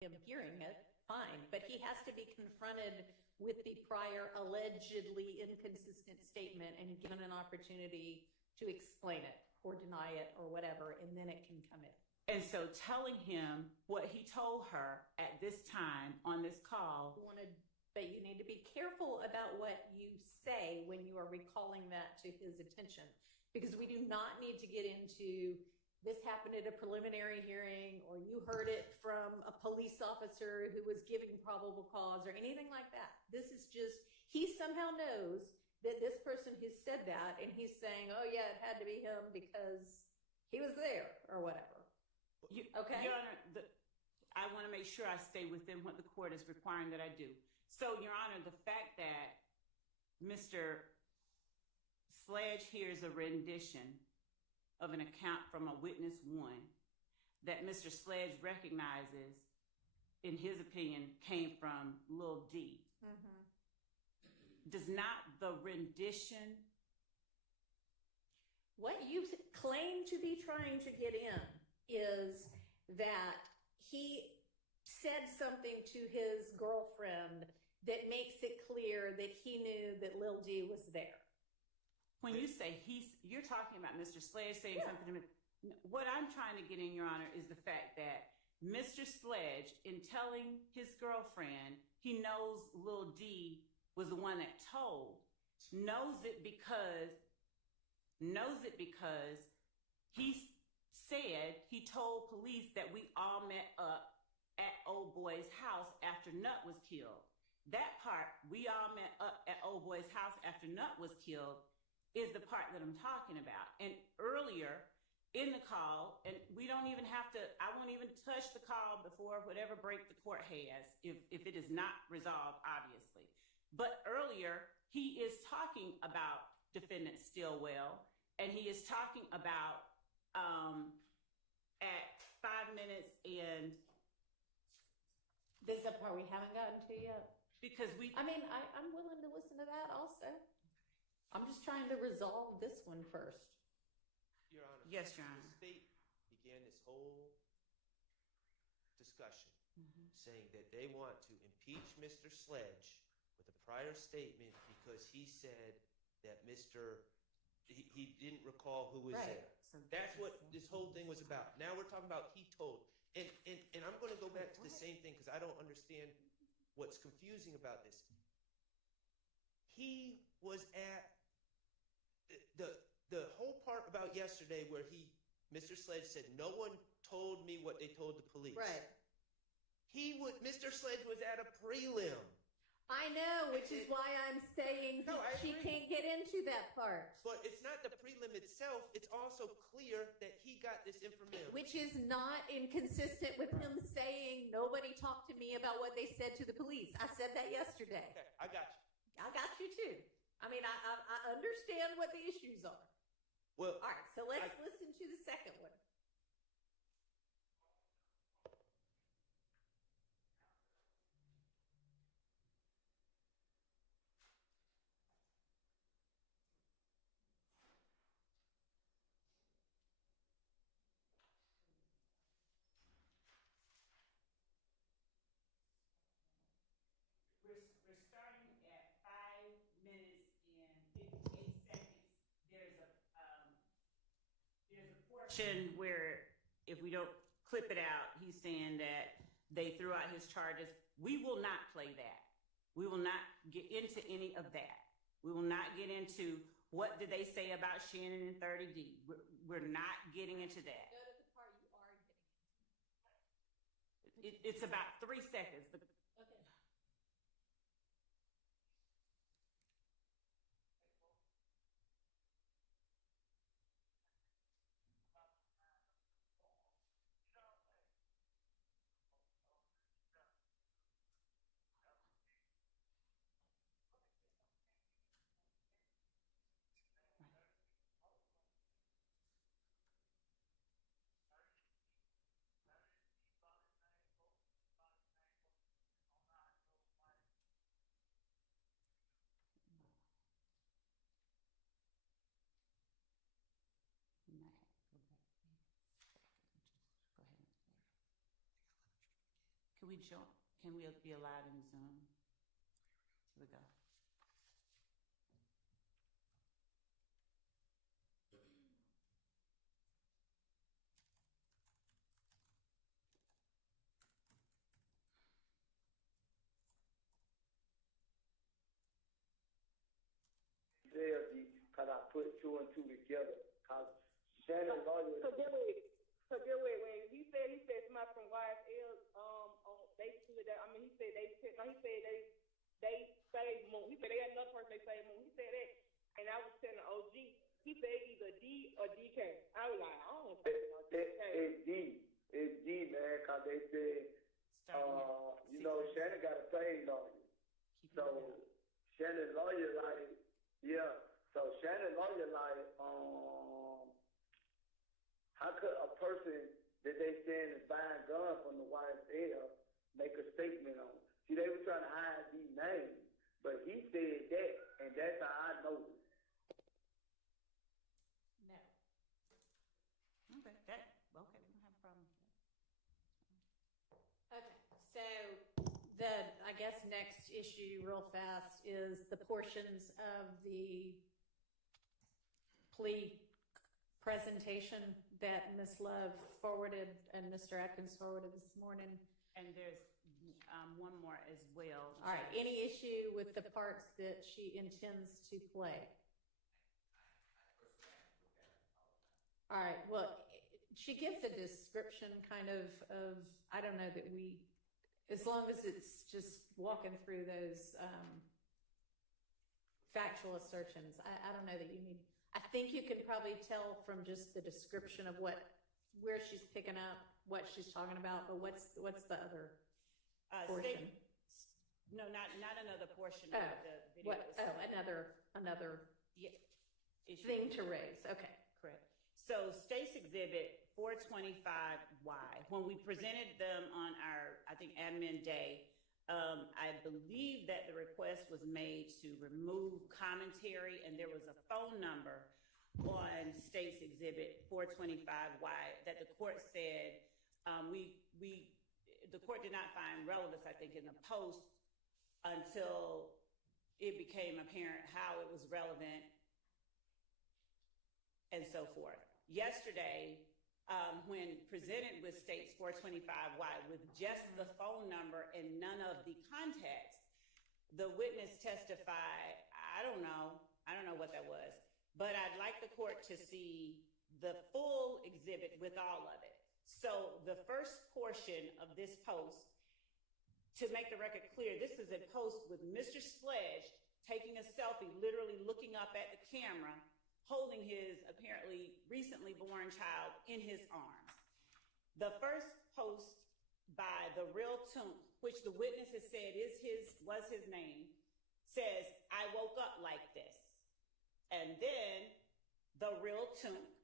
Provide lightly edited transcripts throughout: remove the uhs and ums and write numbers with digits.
him hearing it, fine, but he has to be confronted with the prior allegedly inconsistent statement and given an opportunity to explain it or deny it or whatever, and then it can come in. And so telling him what he told her at this time on this call. But you need to be careful about what you say when you are recalling that to his attention, because we do not need to get into this happened at a preliminary hearing, or you heard it from a police officer who was giving probable cause, or anything like that. This is just, he somehow knows that this person has said that, and he's saying, oh yeah, it had to be him because he was there, or whatever. Okay? Your Honor, I want to make sure I stay within what the court is requiring that I do. So, Your Honor, the fact that Mr. Sledge hears a rendition of an account from a witness one that Mr. Sledge recognizes, in his opinion, came from Lil D. Does not the rendition... What you claim to be trying to get in is that he said something to his girlfriend that makes it clear that he knew that Lil D was there. When you say you're talking about Mr. Sledge saying something to me. What I'm trying to get in, Your Honor, is the fact that Mr. Sledge, in telling his girlfriend he knows Lil D was the one that told, knows it because he said he told police that we all met up at old boy's house after Nut was killed. That part, we all met up at old boy's house after Nut was killed, is the part that I'm talking about. And earlier in the call, and we don't even have to, I won't even touch the call before whatever break the court has, if it is not resolved, obviously. But earlier, he is talking about defendant Stillwell, and he is talking about at 5 minutes and... This is the part we haven't gotten to yet. Because I'm willing to listen to that also. I'm just trying to resolve this one first. Your Honor. Yes, Your Honor. The state began this whole discussion saying that they want to impeach Mr. Sledge with a prior statement because he said that he didn't recall who was there. So that's what this whole thing was about. Now we're talking about he told. And I'm going to go back to the same thing because I don't understand what's confusing about this. He was at the whole part about yesterday where Mr. Sledge said, no one told me what they told the police. Right. Mr. Sledge was at a prelim. I know, which is why I'm saying she can't get into that part. But it's not the prelim itself. It's also clear that he got this information. Which is not inconsistent with him saying, nobody talked to me about what they said to the police. I said that yesterday. Okay, I got you. I got you too. I mean, I understand what the issues are. Well, all right, so let's listen to the second one. We're starting at 5 minutes and 58 seconds. There's a portion where if we don't clip it out, he's saying that they threw out his charges. We will not play that. We will not get into any of that. We will not get into what did they say about Shannon and 30D. We're not getting into that. Go to the part you are getting into. It's about 3 seconds. Okay. Can we be allowed in Zoom? Here we go. Because I put two and two together. Because Shannon lawyer. So get wait, when he said somebody from YSL, they said that. I mean, he said they saved Moon. He said they had another person they saved Moon. He said that, and I was telling OG. He said either D or DK. I was like, I don't think it's D. It's D, man, because they said, you know, Shannon got a saved lawyer. So Shannon lawyer like, yeah. So Shannon lawyer like, how could a person that they saying is buying guns from the YSL make a statement on it? See, they were trying to hide these names, but he said that, and that's how I know it. No. Okay, we don't have a problem with that. Okay, so I guess next issue real fast is the portions of the plea presentation that Ms. Love forwarded and Mr. Atkins forwarded this morning. And there's one more as well. All right, any issue with the parts that she intends to play? All right, well, she gives a description kind of, I don't know that we, as long as it's just walking through those factual assertions, I don't know that you need, I think you can probably tell from just the description of where she's picking up, what she's talking about, but what's the other portion? No, not another portion of the video. Another issue. thing to raise. Okay. Correct. So State's Exhibit 425Y, when we presented them on our, I think, admin day, I believe that the request was made to remove commentary, and there was a phone number on State's Exhibit 425Y that the court said the court did not find relevance, I think, in the post until it became apparent how it was relevant and so forth. Yesterday, when presented with State's 425Y with just the phone number and none of the context, the witness testified, I don't know what that was, but I'd like the court to see the full exhibit with all of it. So the first portion of this post, to make the record clear, this is a post with Mr. Sledge taking a selfie, literally looking up at the camera, holding his apparently recently born child in his arms. The first post by the real Toomp, which the witness has said was his name, says, "I woke up like this." And then the real Toomp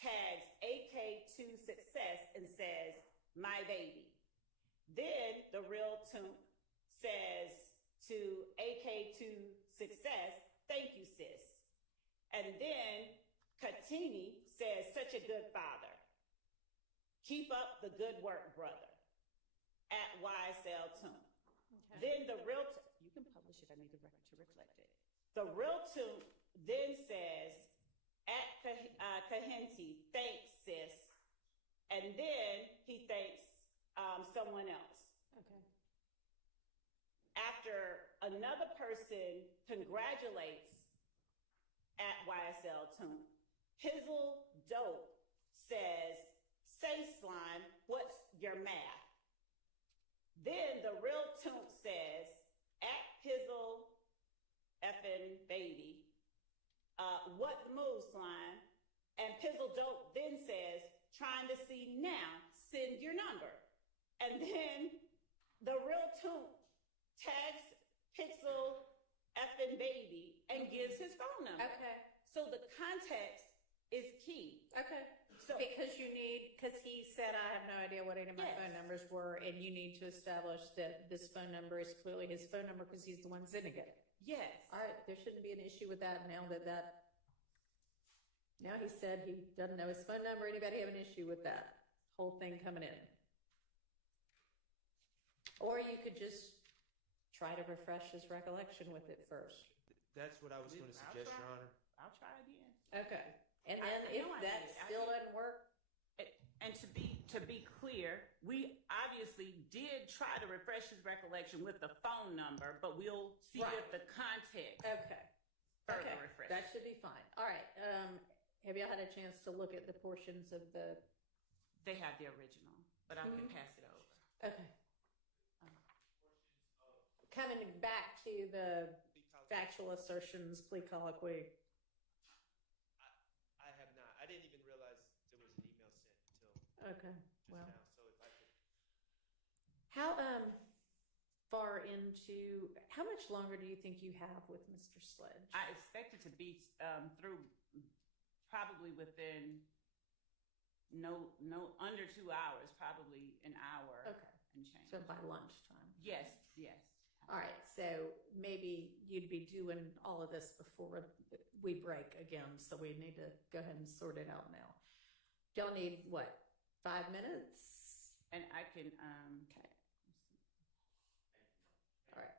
tags AK2 Success and says, "My baby." Then the real Toomp says to AK2 Success, "Thank you, sis." And then Katini says, "Such a good father. Keep up the good work, brother." At YSL Toomp. Okay. Then the real, you can publish it, I need the record to reflect it. The real Toomp then says, at Kahenti, "Thanks, sis." And then he thanks someone else. Okay. After another person congratulates at YSL Toomp, Pizzle Dope says, "Say, Slime, what's your math?" Then the real Toomp says, at Pizzle effing baby, "What the move, Slime?" And Pizzle Dope then says, "Trying to see now, send your number." And then the real Toomp tags Pixel effing baby and gives his phone number. Okay. So the context is key. Okay. So because he said, "I have no idea what any of my phone numbers were," and you need to establish that this phone number is clearly his phone number because he's the one sending it. Yes. All right. There shouldn't be an issue with that now now he said he doesn't know his phone number. Anybody have an issue with that whole thing coming in? Or you could just try to refresh his recollection with it first. That's what I was going to I'll suggest, try. Your Honor. I'll try again. Okay. And I then if know I that did. I still did. doesn't work, And to be clear, we obviously did try to refresh his recollection with the phone number, but we'll see Right. if the context okay. further Okay, refreshes. that should be fine. All right. Have y'all had a chance to look at the portions of the? They have the original, but I can Mhm. pass it over. Okay. Coming back to the factual assertions, plea colloquy. I have not. I didn't even realize there was an email sent until Okay. just Well, now. So if I could. how far into how much longer do you think you have with Mr. Sledge? I expect it to be through probably within no under 2 hours, probably an hour Okay. and change. So by lunchtime. Yes, yes. All right, so maybe you'd be doing all of this before we break again, so we need to go ahead and sort it out now. Y'all need what, 5 minutes? And I can Okay, all right.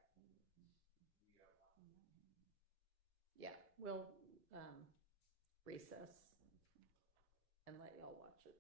Yeah, we'll recess and let y'all watch it.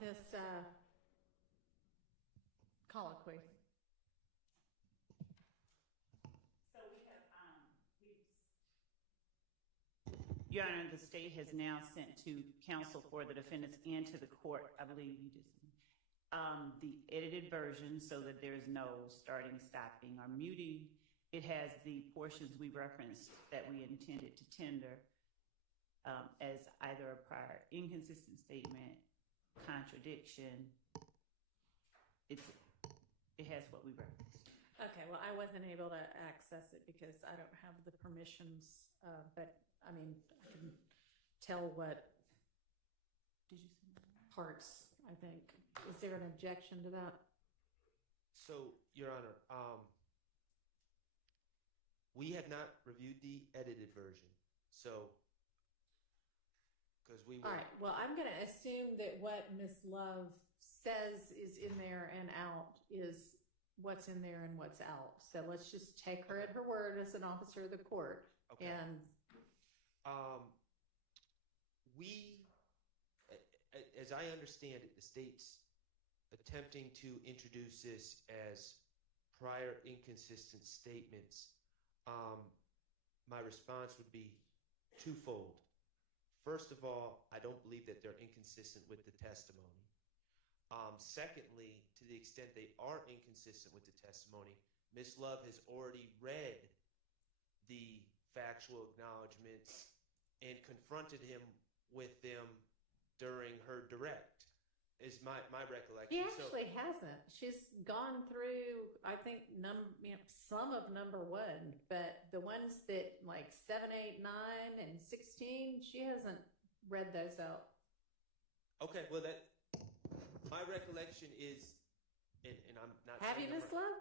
This colloquy. So Your Honor, the state has now sent to counsel for the defendants and to the court, I believe you just, the edited version so that there is no starting, stopping, or muting it has the portions we referenced that we intended to tender as either a prior inconsistent statement, contradiction. It has what we referenced. Okay, well, I wasn't able to access it because I don't have the permissions, but I mean, I can tell what Did you send that? parts, I think. Is there an objection to that? So, Your Honor, we have not reviewed the edited version, so, because we All were, right, well, I'm going to assume that what Ms. Love says is in there and out is what's in there and what's out. So let's just take her at her word as an officer of the court. okay. And We, as I understand it, the state's attempting to introduce this as prior inconsistent statements. My response would be twofold. First of all, I don't believe that they're inconsistent with the testimony. Secondly, to the extent they are inconsistent with the testimony, Ms. Love has already read the factual acknowledgments and confronted him with them during her direct, is my recollection. she actually hasn't. She's gone through, I think, some of number 1, but the ones that like 7, 8, 9, and 16, she hasn't read those out. Okay, well, that my recollection is, and I'm not. Have you, saying I'm Ms. right. Love?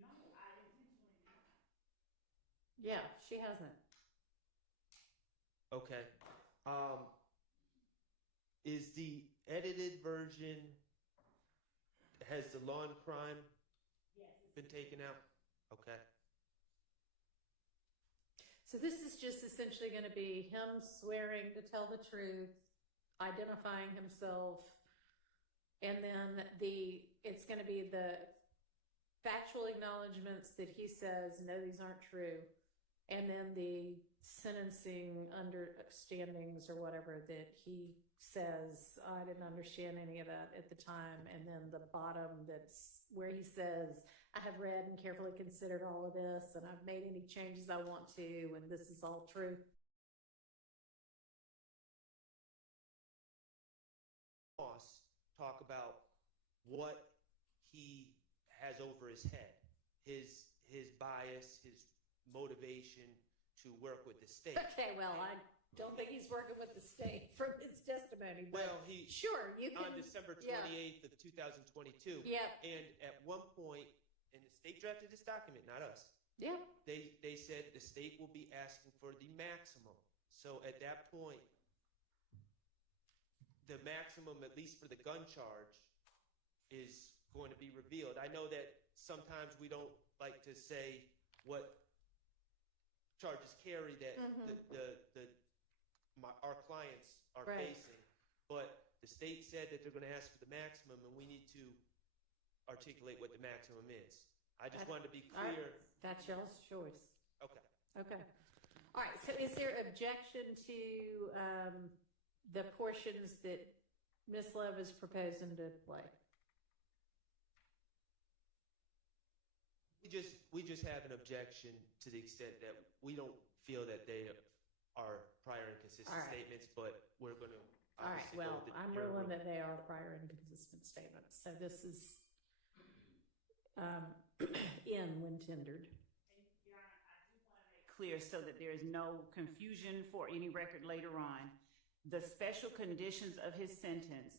No, I intentionally not. Yeah, she hasn't. Okay. Is the edited version, has the law and crime been taken out? Okay. So this is just essentially going to be him swearing to tell the truth, identifying himself, and then it's going to be the factual acknowledgments that he says, no, these aren't true, and then the sentencing understandings or whatever that he says, I didn't understand any of that at the time, and then the bottom that's where he says, I have read and carefully considered all of this, and I've made any changes I want to, and this is all true. Talk about what he has over his head, his bias, his motivation to work with the state. Okay, well, I don't think he's working with the state from his testimony. But Well, sure, you can. On December 28th of 2022. Yeah. And at one point, and the state drafted this document, not us. Yeah. They said the state will be asking for the maximum. So at that point, the maximum, at least for the gun charge, is going to be revealed. I know that sometimes we don't like to say what charges carry that our clients are Right. facing, but the state said that they're going to ask for the maximum, and we need to articulate what the maximum is. I just wanted to be All right. clear. That's y'all's choice. Okay. Okay. All right. So is there objection to the portions that Ms. Love is proposing to play? We just have an objection to the extent that we don't feel that they are prior inconsistent All right. statements, but we're going to. All right. Well, I'm ruling that they are prior inconsistent statements. So this is in when tendered. Your Honor, I do want to make clear so that there is no confusion for any record later on. The special conditions of his sentence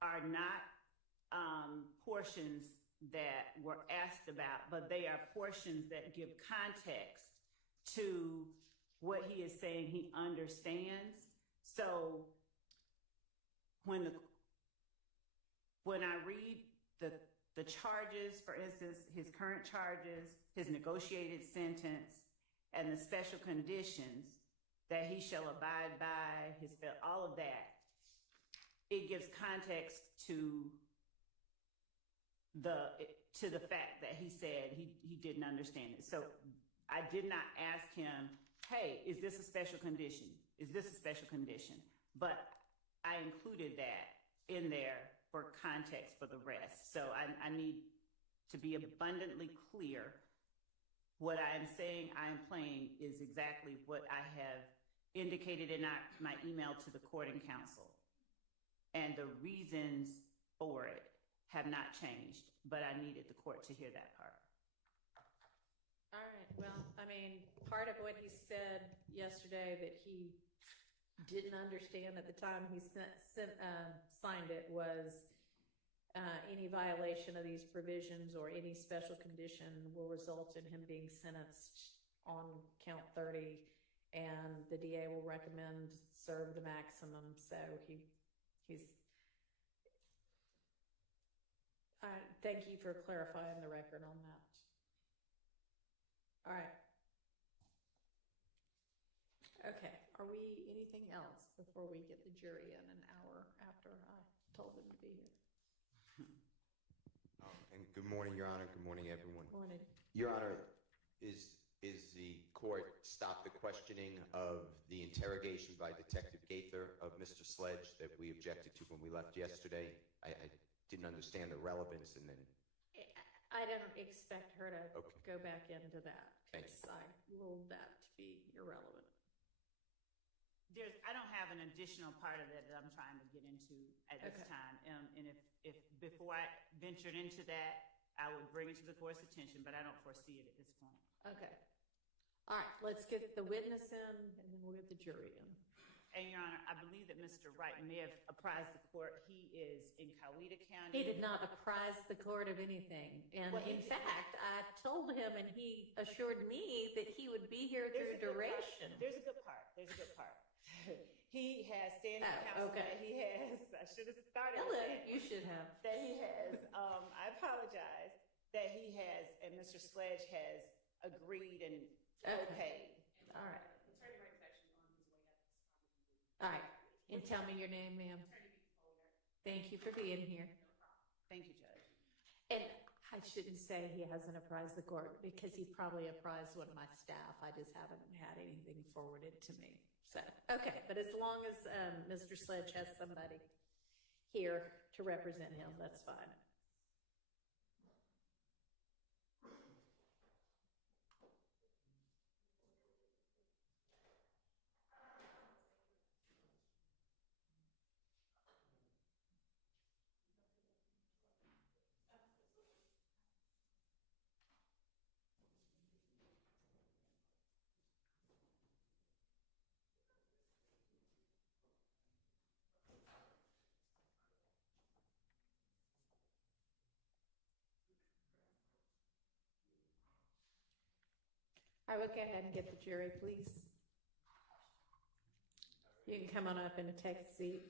are not portions that were asked about, but they are portions that give context to what he is saying he understands. So when I read the charges, for instance, his current charges, his negotiated sentence, and the special conditions that he shall abide by, all of that, it gives context to the fact that he said he didn't understand it. So I did not ask him, hey, is this a special condition? Is this a special condition? But I included that in there for context for the rest. So I need to be abundantly clear What I am saying I am playing is exactly what I have indicated in my email to the court and counsel. And the reasons for it have not changed, but I needed the court to hear that part. All right, well, I mean, part of what he said yesterday that he didn't understand at the time he signed it was any violation of these provisions or any special condition will result in him being sentenced on count 30, and the DA will recommend serve the maximum. So he's. Thank you for clarifying the record on that. All right. Okay. Are we anything else before we get the jury in an hour after I told them to be here? And good morning, Your Honor. Good morning, everyone. Morning. Your Honor, is the court stop the questioning of the interrogation by Detective Gaither of Mr. Sledge that we objected to when we left yesterday? I didn't understand the relevance, and then I don't expect her to Okay. go back into that. Thank you. I ruled that to be irrelevant. I don't have an additional part of that I'm trying to get into at this Okay. time. And if before I ventured into that, I would bring it to the court's attention, but I don't foresee it at this point. Okay. All right, let's get the witness in, and then we'll get the jury in. And Your Honor, I believe that Mr. Wright may have apprised the court. He is in Coweta County. He did not apprise the court of anything. And Well, in fact, I told him, and he assured me that he would be here There's through a good part. duration. There's a good part. There's a good part. He has standing Oh, counsel. okay. That he has. I should have started Hello, with that. you should have. That he has. I apologize. That he has, and Mr. Sledge has agreed and okayed. All right. All right. And tell me your name, ma'am. Thank you for being here. Thank you, Judge. And I shouldn't say he hasn't apprised the court because he probably apprised one of my staff. I just haven't had anything forwarded to me. So, okay. But as long as Mr. Sledge has somebody here to represent him, that's fine. I will go ahead and get the jury, please. You can come on up and take a seat.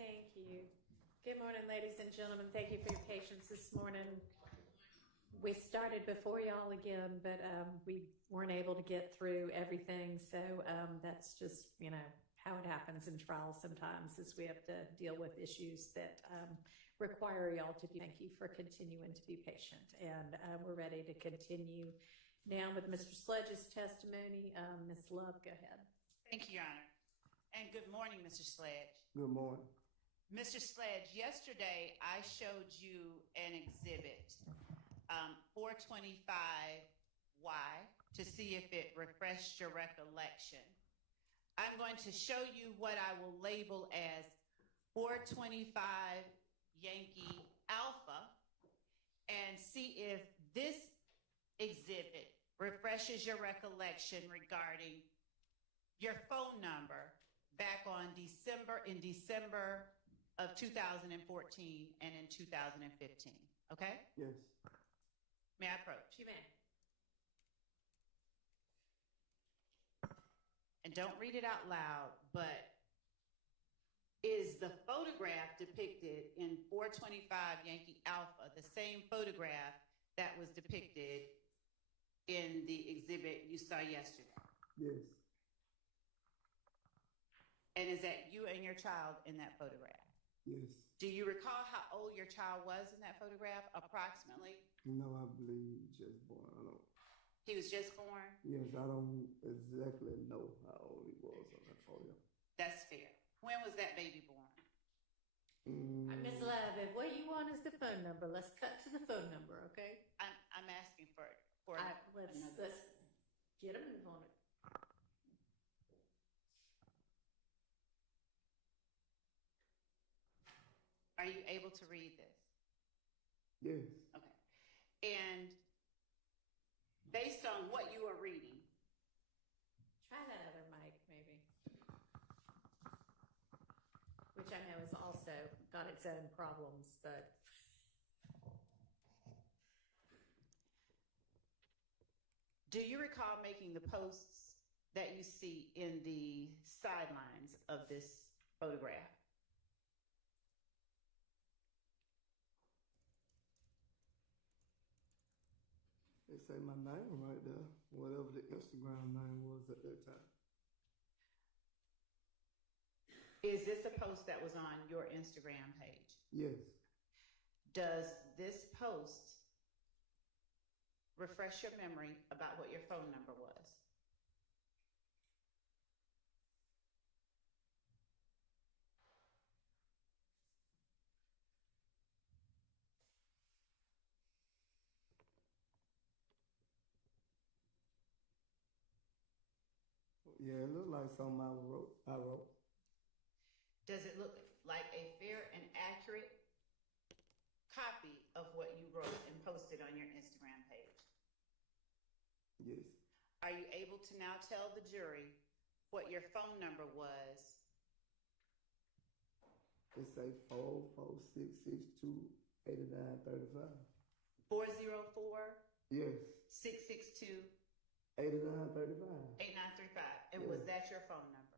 Thank you. Good morning, ladies and gentlemen. Thank you for your patience this morning. We started before y'all again, but we weren't able to get through everything. So that's just, how it happens in trials sometimes, is we have to deal with issues that require y'all to be. Thank you for continuing to be patient. And we're ready to continue now with Mr. Sledge's testimony. Ms. Love, go ahead. Thank you, Your Honor. And good morning, Mr. Sledge. Good morning. Mr. Sledge, yesterday I showed you an exhibit, 425Y, to see if it refreshed your recollection. I'm going to show you what I will label as 425 Yankee Alpha and see if this exhibit refreshes your recollection regarding your phone number back on December of 2014 and in 2015. Okay? Yes. May I approach? You may. And don't read it out loud, but is the photograph depicted in 425 Yankee Alpha the same photograph that was depicted in the exhibit you saw yesterday? Yes. And is that you and your child in that photograph? Yes. Do you recall how old your child was in that photograph, approximately? No, I believe just born. I don't. He was just born? Yes, I don't exactly know how old he was on that photo. That's fair. When was that baby born? Ms. Love, if what you want is the phone number, let's cut to the phone number, okay? I'm asking for Let's get a move on it. Are you able to read this? Yes. Okay. And based on what you are reading, Try that other mic, maybe. Which I know has also got its own problems, but. do you recall making the posts that you see in the sidelines of this photograph? They say my name right there, whatever the Instagram name was at that time. Is this a post that was on your Instagram page? Yes. Does this post refresh your memory about what your phone number was? Yeah, it looked like something I wrote. Does it look like a fair and accurate copy of what you wrote and posted on your Instagram page? Yes. Are you able to now tell the jury what your phone number was? It say 446628935. 404 Yes. 662 8935. 8935. And Yeah. was that your phone number?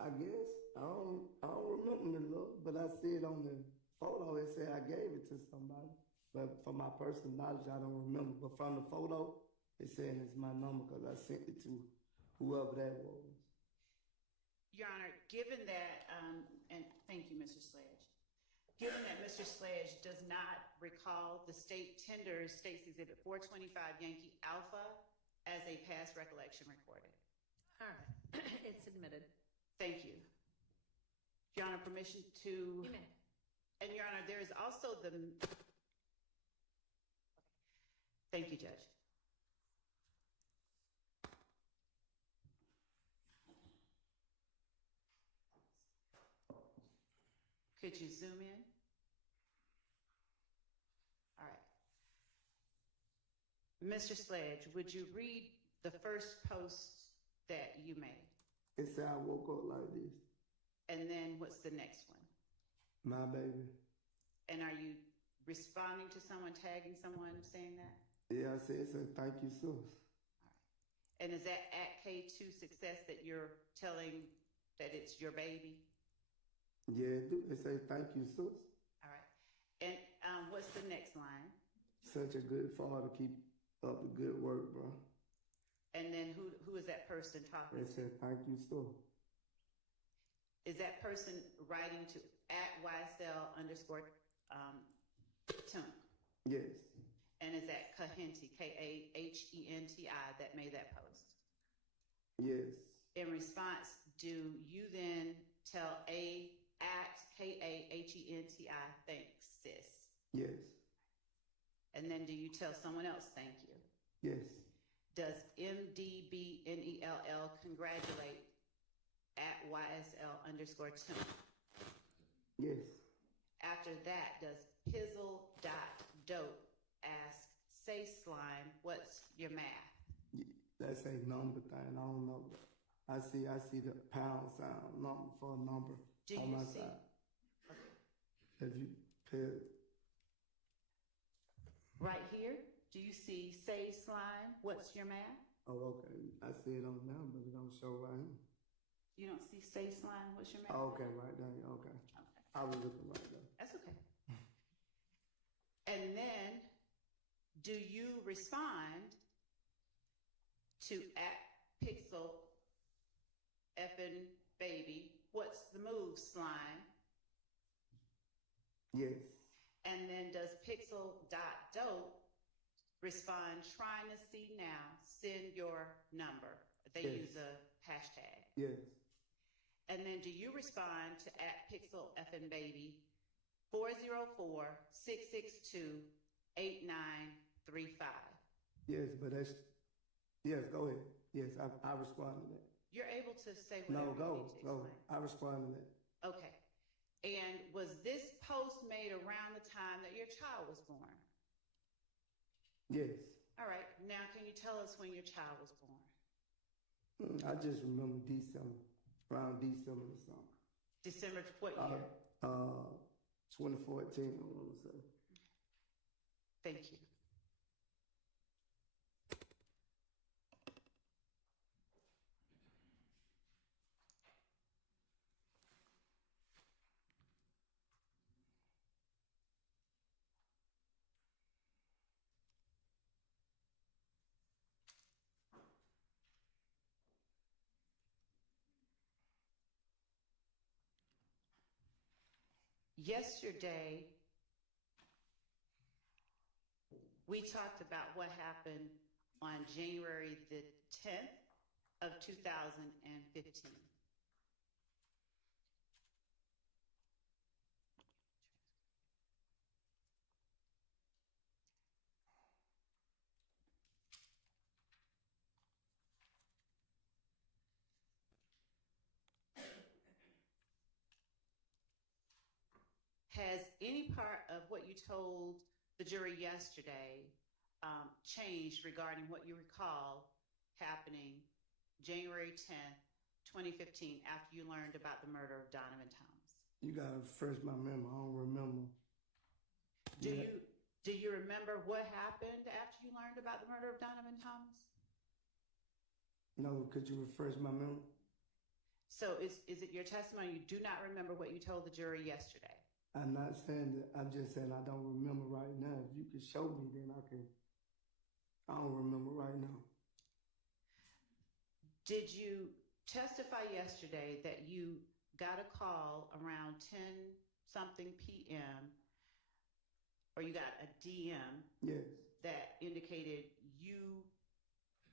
I guess I don't remember the look, but I see it on the photo. It said I gave it to somebody, but for my personal knowledge, I don't remember. But from the photo, it's saying it's my number because I sent it to whoever that was. Your Honor, given that, and thank you, Mr. Sledge. Given that Mr. Sledge does not recall the state tenders State's Exhibit 425 Yankee Alpha as a past recollection recorded. All right, it's admitted. Thank you. Your Honor, permission to... You may. And Your Honor, there is also the... Thank you, Judge. Could you zoom in? All right. Mr. Sledge, would you read the first post that you made? It said I woke up like this. And then what's the next one? My baby. And are you responding to someone, tagging someone, saying that? Yeah, I said, thank you, sis. All right. And is that at K2 Success that you're telling that it's your baby? Yeah, it do. It say thank you, sis. All right. And what's the next line? Such a good father. Keep up the good work, bro. And then who is that person talking It to? said thank you, sis. Is that person writing to at YSL underscore Tunk? Yes. And is that Kahenti, Kahenti, that made that post? Yes. In response, do you then tell A at Kahenti, thanks, sis? Yes. And then do you tell someone else thank you? Yes. Does MDBNELL congratulate at YSL underscore Tunk? Yes. After that, does Pizzle.dope ask, say slime, what's your math? That's a number thing. I don't know. I see the pound sign number for a number Do on you my see? side. Okay. If you pay, Right here, do you see say slime, what's your math? oh, okay. I see it on now, but it don't show right here. You don't see say slime, what's your math? Oh, okay, right there. Okay. Okay. I was looking right there. That's okay. And then, do you respond to at Pixel effing baby, what's the move, slime? Yes. And then does Pixel.dope respond, trying to see now, send your number? They Yes. use a hashtag. Yes. And then do you respond to at Pixel effing baby 404-662-8935? Yes, but that's, yes, go ahead. Yes, I respond to that. You're able to say No, whatever you go, need to go. explain. I respond to that. Okay. And was this post made around the time that your child was born? Yes. All right. Now, can you tell us when your child was born? I just remember December, around December or something. December what year? 2014, I want to say. Thank you. Yesterday, we talked about what happened on January the 10th of 2015. Has any part of what you told the jury yesterday changed regarding what you recall happening January 10th, 2015, after you learned about the murder of Donovan Thomas? You got to refresh my memory. I don't remember. Do you remember what happened after you learned about the murder of Donovan Thomas? No, could you refresh my memory? So is it your testimony you do not remember what you told the jury yesterday? I'm not saying that. I'm just saying I don't remember right now. If you could show me, then I can. I don't remember right now. Did you testify yesterday that you got a call around 10-something p.m. or you got a DM Yes. that indicated you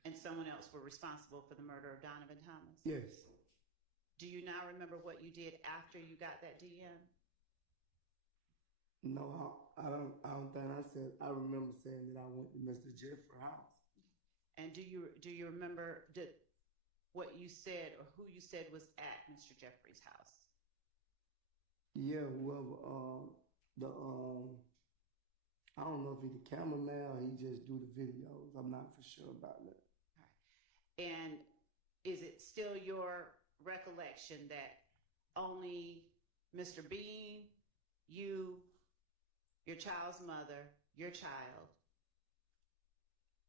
and someone else were responsible for the murder of Donovan Thomas? Yes. Do you now remember what you did after you got that DM? No, I don't think I said. I remember saying that I went to Mr. Jeffrey's house. And do you remember what you said or who you said was at Mr. Jeffrey's house? Yeah, whoever. I don't know if he's the cameraman or he just do the videos. I'm not for sure about that. All right. And is it still your recollection that only Mr. Bean, you, your child's mother, your child,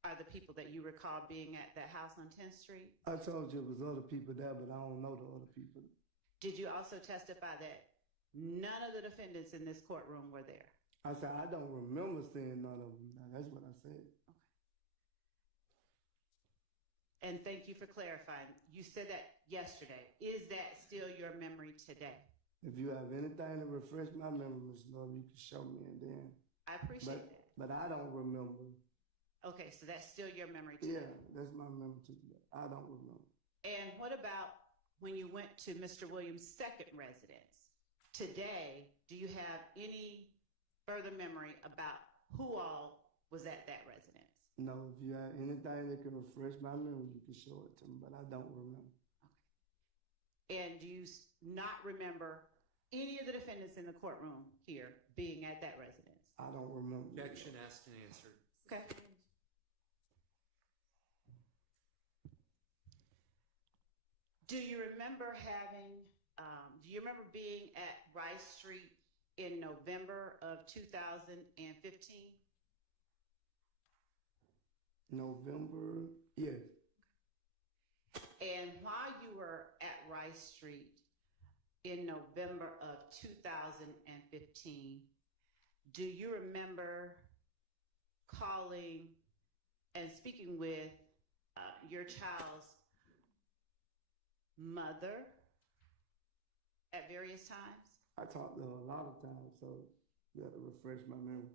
are the people that you recall being at that house on 10th Street? I told you it was other people there, but I don't know the other people. Did you also testify that None of the defendants in this courtroom were there. I said, I don't remember seeing none of them. Now, that's what I said. And thank you for clarifying. You said that yesterday. Is that still your memory today? If you have anything to refresh my memory, Ms. Love, you can show me and then. I appreciate that. But I don't remember. Okay, so that's still your memory today? Yeah, that's my memory today. I don't remember. And what about when you went to Mr. Williams' second residence? Today, do you have any further memory about who all was at that residence? No, if you have anything that can refresh my memory, you can show it to me, but I don't remember. Okay. And do you not remember any of the defendants in the courtroom here being at that residence? I don't remember. Objection asked and answered. Okay. Do you remember being at Rice Street in November of 2015? November, yes. And while you were at Rice Street in November of 2015, do you remember calling and speaking with your child's mother at various times? I talked to her a lot of times, so you got to refresh my memory.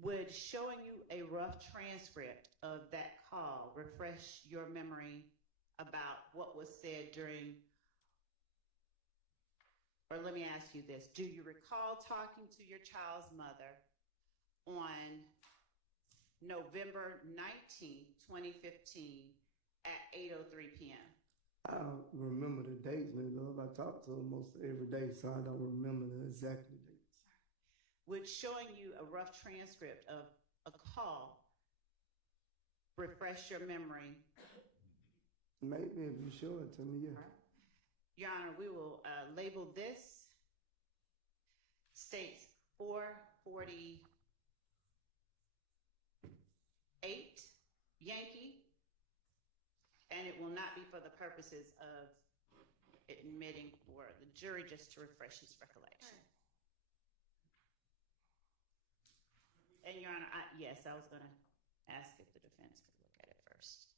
Would showing you a rough transcript of that call refresh your memory about what was said during, or let me ask you this, do you recall talking to your child's mother on November 19th, 2015 at 8:03 p.m.? I don't remember the dates, Ms. Love. I talk to her most every day, so I don't remember the exact dates. Would showing you a rough transcript of a call refresh your memory? Maybe if you show it to me, yeah. Right. Your Honor, we will label this states 448 Yankee, and it will not be for the purposes of admitting for the jury, just to refresh his recollection. And Your Honor, yes, I was going to ask if the defense could look at it first.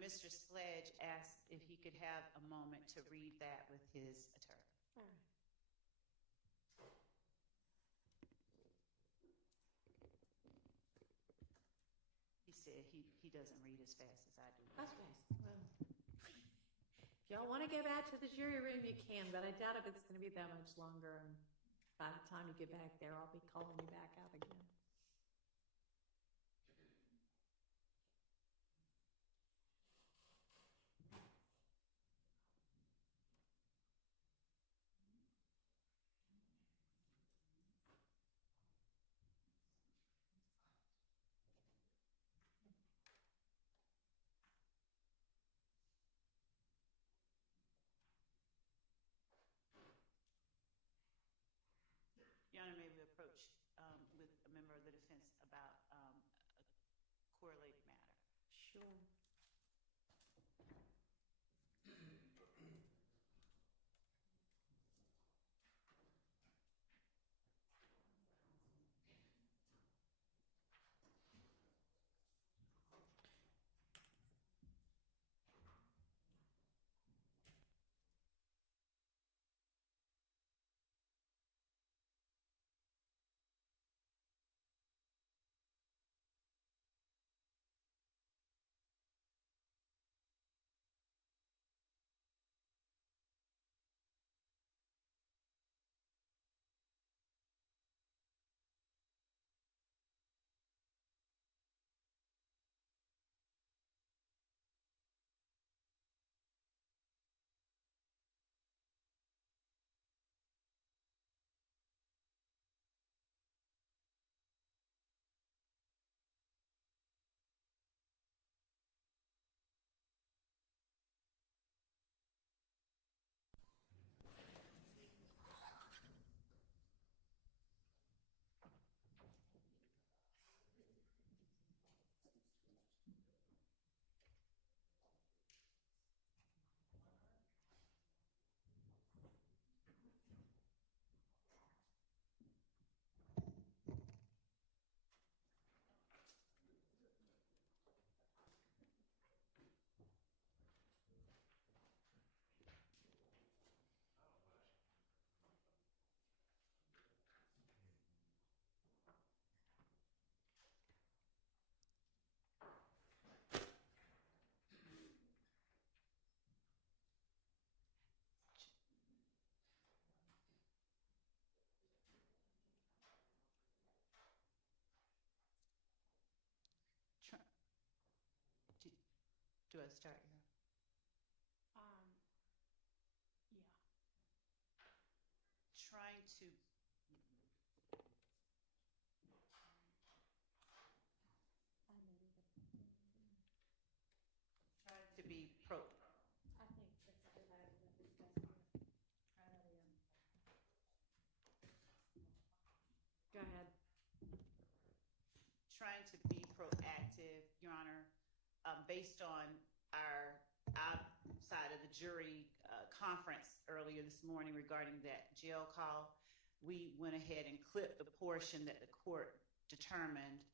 Mr. Sledge asked if he could have a moment to read that with his attorney. All right. He said he doesn't read as fast as I do. Okay. Well, if y'all want to go back to the jury room, you can, but I doubt if it's going to be that much longer. And by the time you get back there, I'll be calling you back out again. Your Honor, may we approach with a member of the defense about a correlated matter? Sure. Do I start here? Yeah. Trying to be pro. I think that's because I discussed it. Go ahead. Trying to be proactive, Your Honor, based on our side of the jury conference earlier this morning regarding that jail call. We went ahead and clipped the portion that the court determined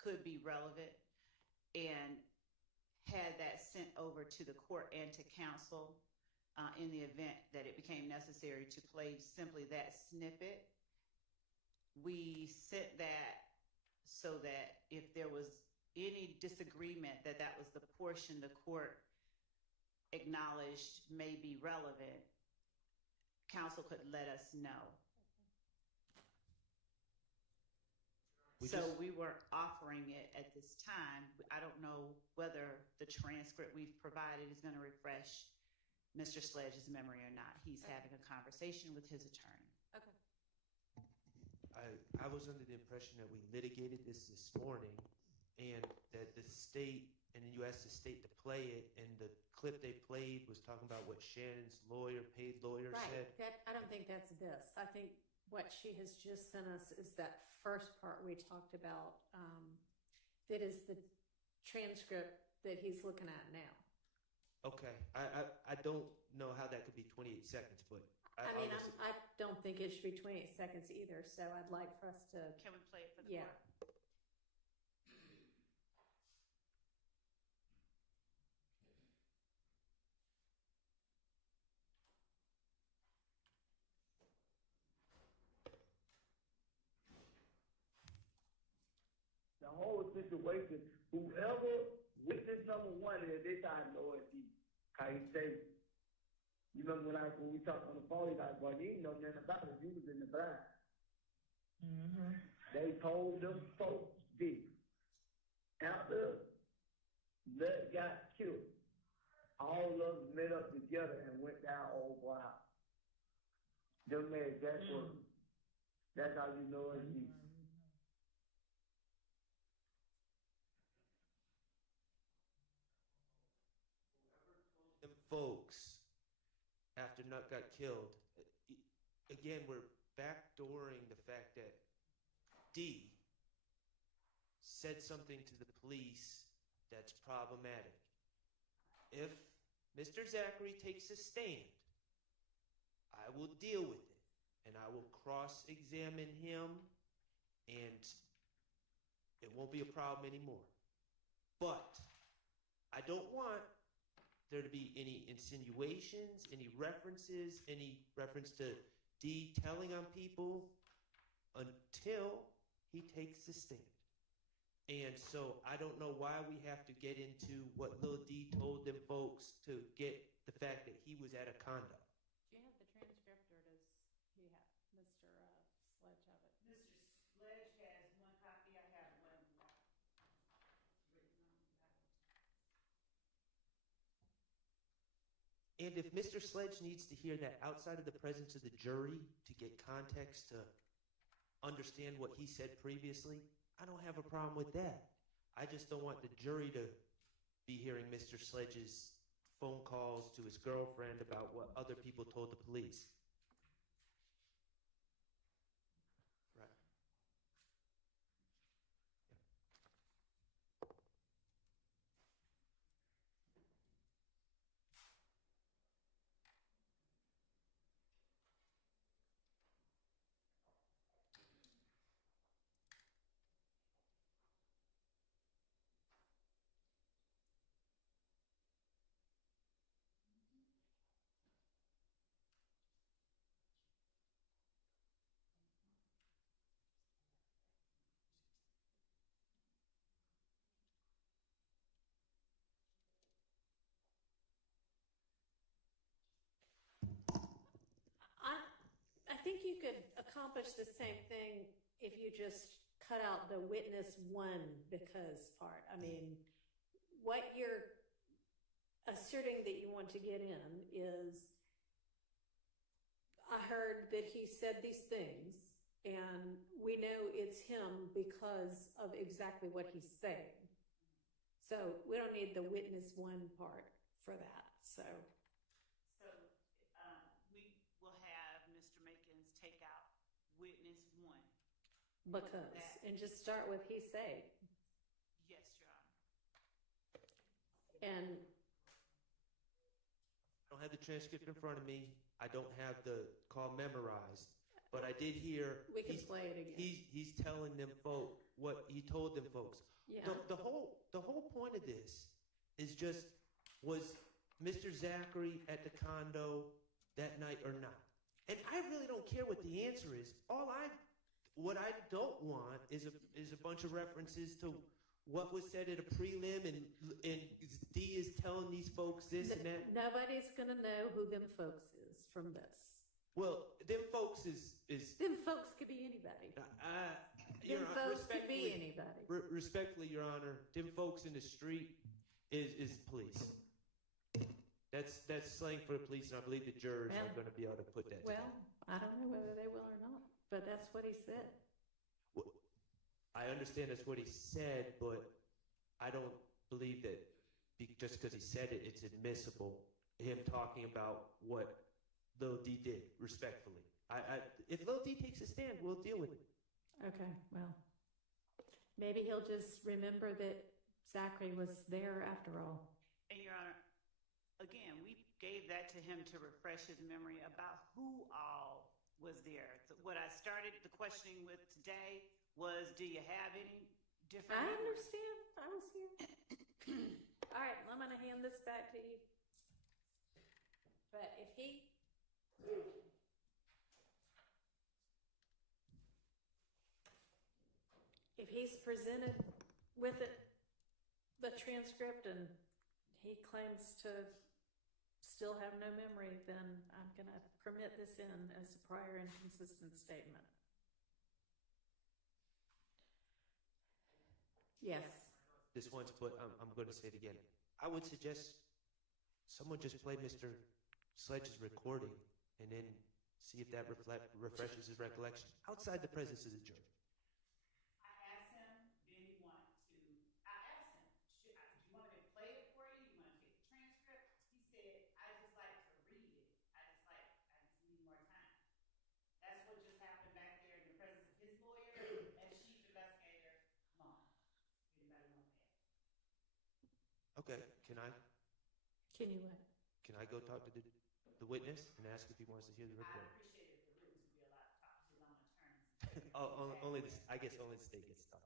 could be relevant and had that sent over to the court and to counsel in the event that it became necessary to play simply that snippet. We sent that so that if there was any disagreement that that was the portion the court acknowledged may be relevant, counsel could let us know. We weren't offering it at this time. I don't know whether the transcript we've provided is going to refresh Mr. Sledge's memory or not. He's having a conversation with his attorney. Okay. I was under the impression that we litigated this morning and that the state, and then you asked the state to play it, and the clip they played was talking about what Shannon's paid lawyer said. I don't think that's this. I think what she has just sent us is that first part we talked about, that is the transcript that he's looking at now. Okay. I don't know how that could be 28 seconds, but I don't think it should be 28 seconds either, so I'd like for us to... Can we play it for the court? situation, whoever witness number one is, they try to know it's he. How he say, you remember when we talked on the phone, he's like, boy, you ain't know nothing about it. You was in the blind. Mm-hmm. They told them folks this. After Nut got killed, all of us met up together and went down old boy house. Them made that work. That's how you know it's me. Them folks, after Nut got killed, again, we're backdooring the fact that D said something to the police that's problematic. If Mr. Zachary takes a stand, I will deal with it, and I will cross-examine him, and it won't be a problem anymore. But I don't want there to be any insinuations, any references, any reference to D telling on people until he takes the stand. And so I don't know why we have to get into what Lil D told them folks to get the fact that he was at a condo. Do you have the transcript, or does he have Mr. Sledge have it? Mr. Sledge has one copy. I have one written on the back. And if Mr. Sledge needs to hear that outside of the presence of the jury to get context to understand what he said previously, I don't have a problem with that. I just don't want the jury to be hearing Mr. Sledge's phone calls to his girlfriend about what other people told the police. Right. I think you could accomplish the same thing if you just cut out the witness one because part. I mean, what you're asserting that you want to get in is, I heard that he said these things, and we know it's him because of exactly what he's saying. So we don't need the witness one part for that. So we will have Mr. Makins take out witness one. because, and just start with he said. Yes, Your Honor. And I don't have the transcript in front of me. I don't have the call memorized, but I did hear we can play it again. he's telling them folk what he told them folks. Yeah. The whole point of this is just, was Mr. Zachary at the condo that night or not? And I really don't care what the answer is. What I don't want is a bunch of references to what was said at a prelim, and D is telling these folks this and that. Nobody's gonna know who them folks is from this. Well, them folks is Them folks could be anybody. Your Them Honor, folks could be anybody. Respectfully, Your Honor, them folks in the street is police. That's slang for the police, and I believe the jurors are going to be able to put that Well, together. I don't know whether they will or not, but that's what he said. Well, I understand that's what he said, but I don't believe that just because he said it, it's admissible. Him talking about what Lil D did, respectfully. If Lil D takes a stand, we'll deal with it. Okay, well, maybe he'll just remember that Zachary was there after all. And Your Honor, again, we gave that to him to refresh his memory about who all was there. What I started the questioning with today was, do you have any different I memories? understand. I was here. All right, I'm going to hand this back to you. But if he's presented with it, the transcript, and he claims to still have no memory, then I'm going to permit this in as a prior inconsistent statement. Yes. This once, but I'm going to say it again. I would suggest someone just play Mr. Sledge's recording and then see if that refreshes his recollection outside the presence of the jury. I asked him, then he wanted to. I asked him, do you want me to play it for you? You want to take the transcript? He said, I just like to read it. I just need more time. That's what just happened back there in the presence of his lawyer and chief investigator, Long. Anybody want that? Okay, can I what? can I go talk to the witness and ask if he wants to hear the I'd recording? appreciate it if the witness would be allowed to talk to his own attorneys. Only this, I guess only the state gets to talk.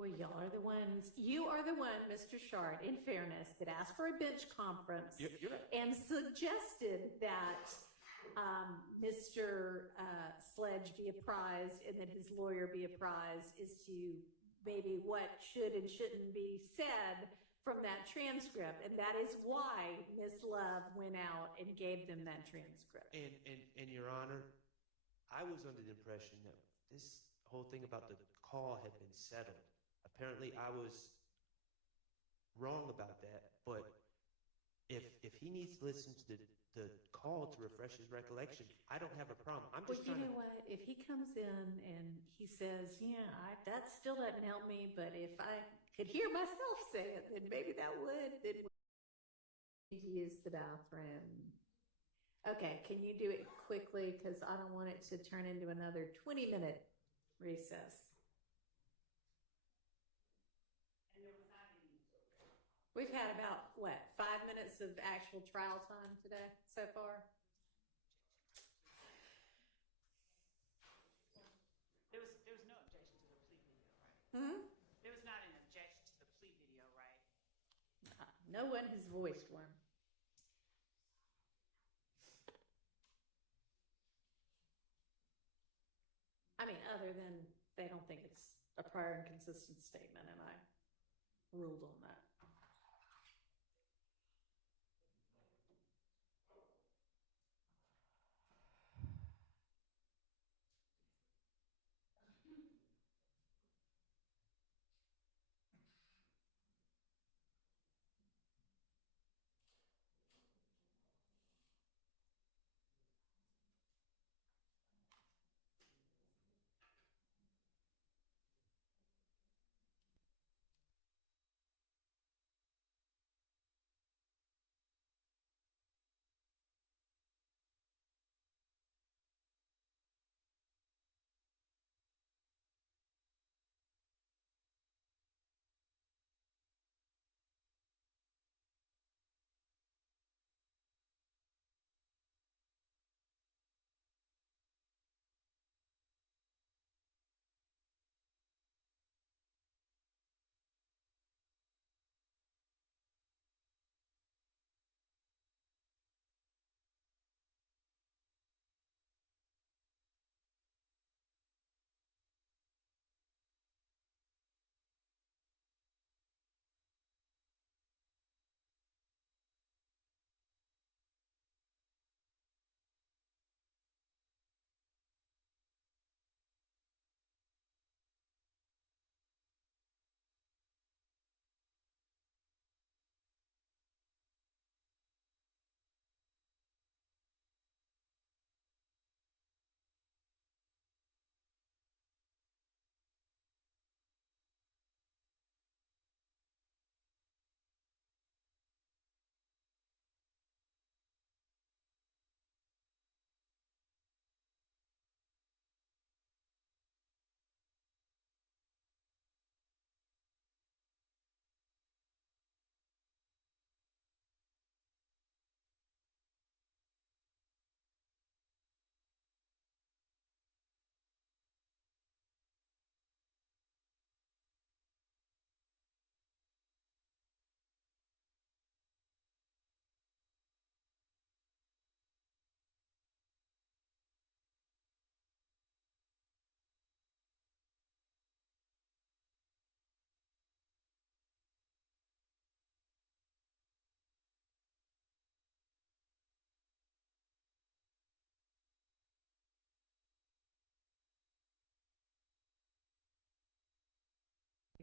Well, you are the one, Mr. Shard, in fairness, that asked for a bench conference You're right. and suggested that Mr. Sledge be apprised and that his lawyer be apprised as to maybe what should and shouldn't be said from that transcript. And that is why Ms. Love went out and gave them that transcript. And Your Honor, I was under the impression that this whole thing about the call had been settled. Apparently, I was wrong about that. But if he needs to listen to the call to refresh his recollection, I don't have a problem. I'm just Well, trying you know what? If he comes in and he says, "Yeah, that still doesn't help me," but if I could hear myself say it, then maybe that would. Then we need to use the bathroom. Okay, can you do it quickly? Because I don't want it to turn into another 20-minute recess. And there was not any. We've had about, 5 minutes of actual trial time today so far? There was no objection to the plea video, right? Hmm? There was not an objection to the plea video, right? No one has voiced one. I mean, other than they don't think it's a prior inconsistent statement, and I ruled on that.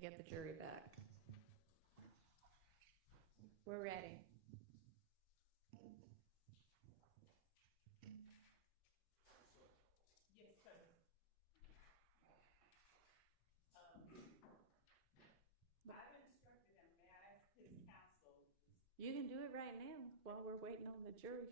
get the jury back. We're ready. Yes, sir. I've instructed him. May I ask his counsel? You can do it right now while we're waiting on the jury.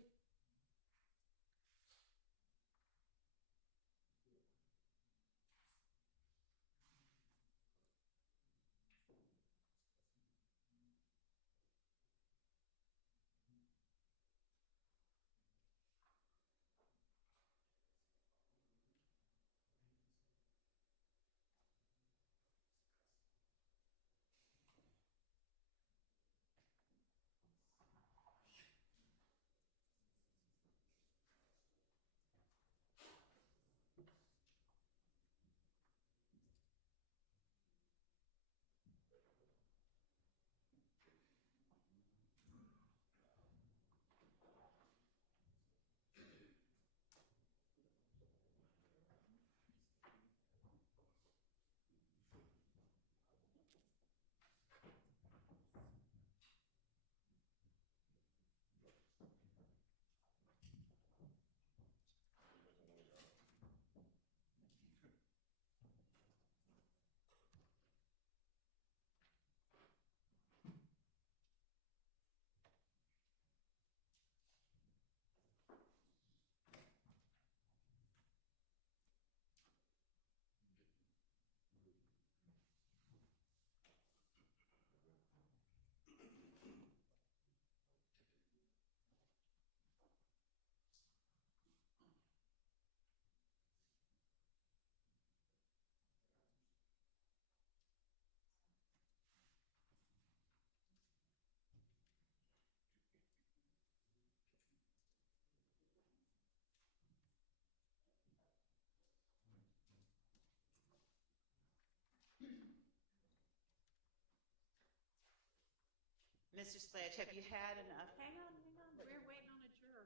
Mr. Sledge, have you had enough? Hang on. We're waiting on a juror.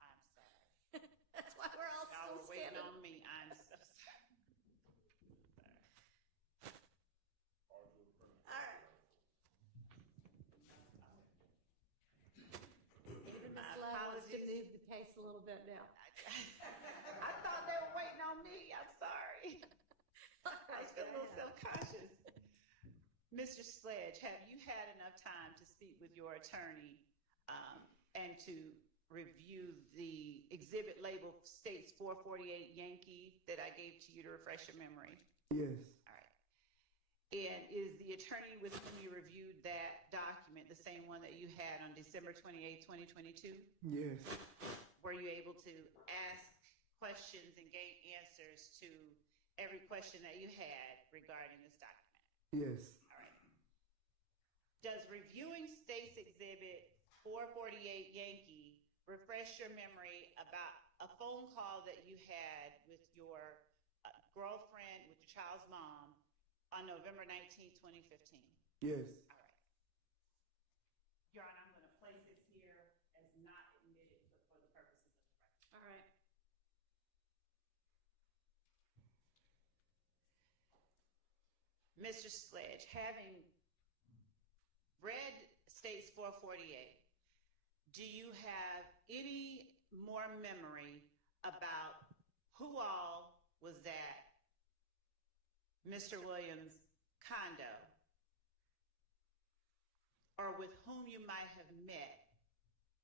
I'm sorry. That's why we're all Y'all still were waiting standing. on me. I'm so sorry. All right. Even My Ms. Love wants to apologies. move the pace a little bit now. I thought they were waiting on me. I'm sorry. I feel a little self-conscious. Mr. Sledge, have you had enough time to speak with your attorney and to review the exhibit label states 448 Yankee that I gave to you to refresh your memory? Yes. All right. And is the attorney with whom you reviewed that document the same one that you had on December 28, 2022? Yes. Were you able to ask questions and gain answers to every question that you had regarding this document? Yes. All right. Does reviewing State's Exhibit 448 Yankee refresh your memory about a phone call that you had with your girlfriend, with your child's mom, on November 19, 2015? Yes. All right. Your Honor, I'm going to place this here as not admitted, but for the purposes of the record. All right. Mr. Sledge, having read States 448, do you have any more memory about who all was at Mr. Williams' condo, or with whom you might have met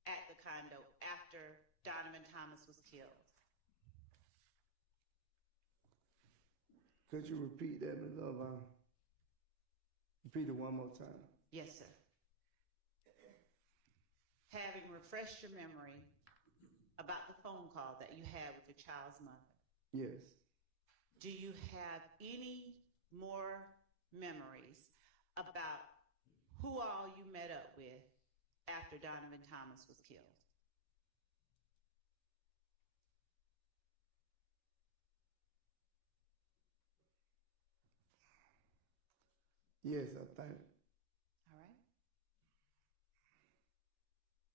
at the condo after Donovan Thomas was killed? Could you repeat that, Ms. Love? Repeat it one more time. Yes, sir. Having refreshed your memory about the phone call that you had with your child's mother, Yes. do you have any more memories about who all you met up with after Donovan Thomas was killed? Yes, I think. All right.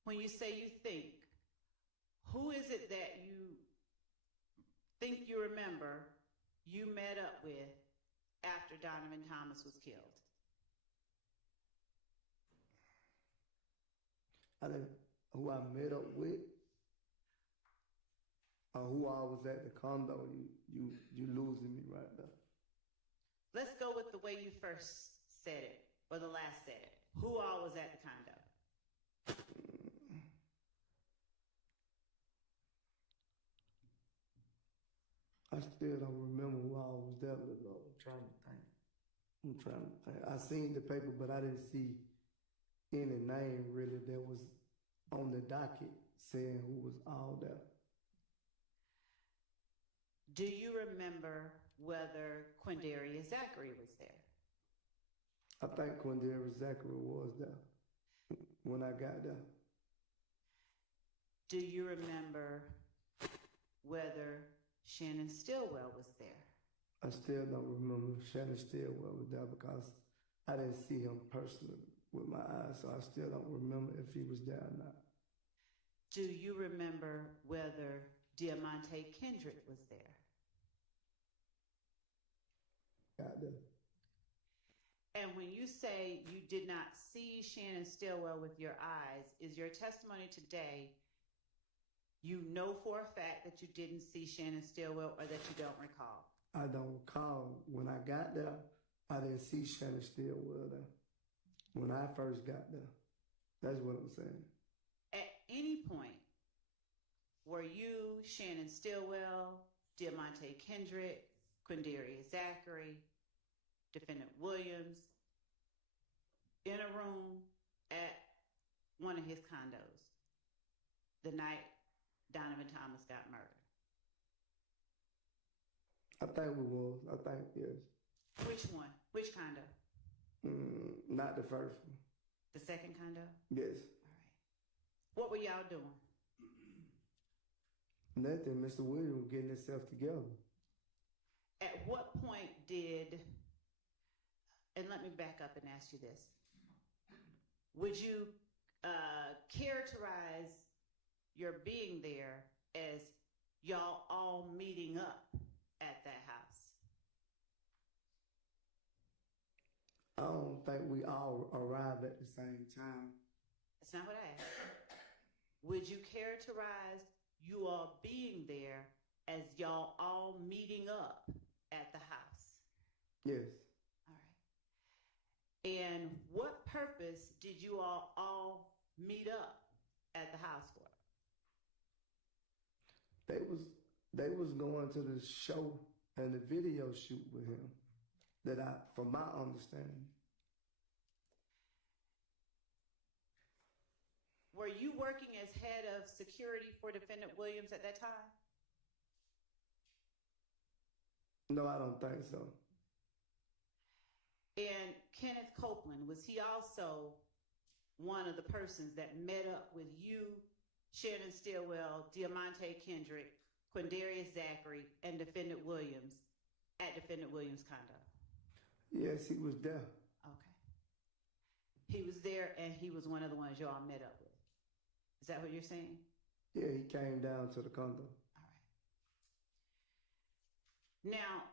When you say you think, who is it that you think you remember you met up with after Donovan Thomas was killed? Who I met up with, or who I was at the condo. You losing me right now. Let's go with the way you first said it, or the last said it. Who all was at the condo? I still don't remember who I was there with. I'm trying to think. I seen the paper, but I didn't see any name really that was on the docket saying who was all there. Do you remember whether Quindarius Zachary was there? I think Quindarius Zachary was there when I got there. Do you remember whether Shannon Stillwell was there? I still don't remember if Shannon Stillwell was there because I didn't see him personally with my eyes, so I still don't remember if he was there or not. Do you remember whether Diamante Kendrick was there? Got there. And when you say you did not see Shannon Stillwell with your eyes, is your testimony today you know for a fact that you didn't see Shannon Stillwell or that you don't recall? I don't recall. When I got there, I didn't see Shannon Stillwell there. When I first got there. That's what I'm saying. At any point, were you, Shannon Stillwell, Diamante Kendrick, Quindarius Zachary, Defendant Williams, in a room at one of his condos the night Donovan Thomas got murdered? I think we was. I think, yes. Which one? Which condo? Not the first one. The second condo? Yes. All right. What were y'all doing? Nothing. Mr. Williams was getting himself together. At what point did, and let me back up and ask you this. Would you characterize your being there as y'all all meeting up at that house? I don't think we all arrived at the same time. That's not what I asked. Would you characterize you all being there as y'all all meeting up at the house? Yes. All right. And what purpose did you all meet up at the house for? They was going to the show and the video shoot with him. From my understanding. Were you working as head of security for Defendant Williams at that time? No, I don't think so. And Kenneth Copeland, was he also one of the persons that met up with you, Shannon Stillwell, Diamante Kendrick, Quindarius Zachary, and Defendant Williams at Defendant Williams' condo? Yes, he was there. Okay. He was there and he was one of the ones y'all met up with. Is that what you're saying? Yeah, he came down to the condo. All right. Now,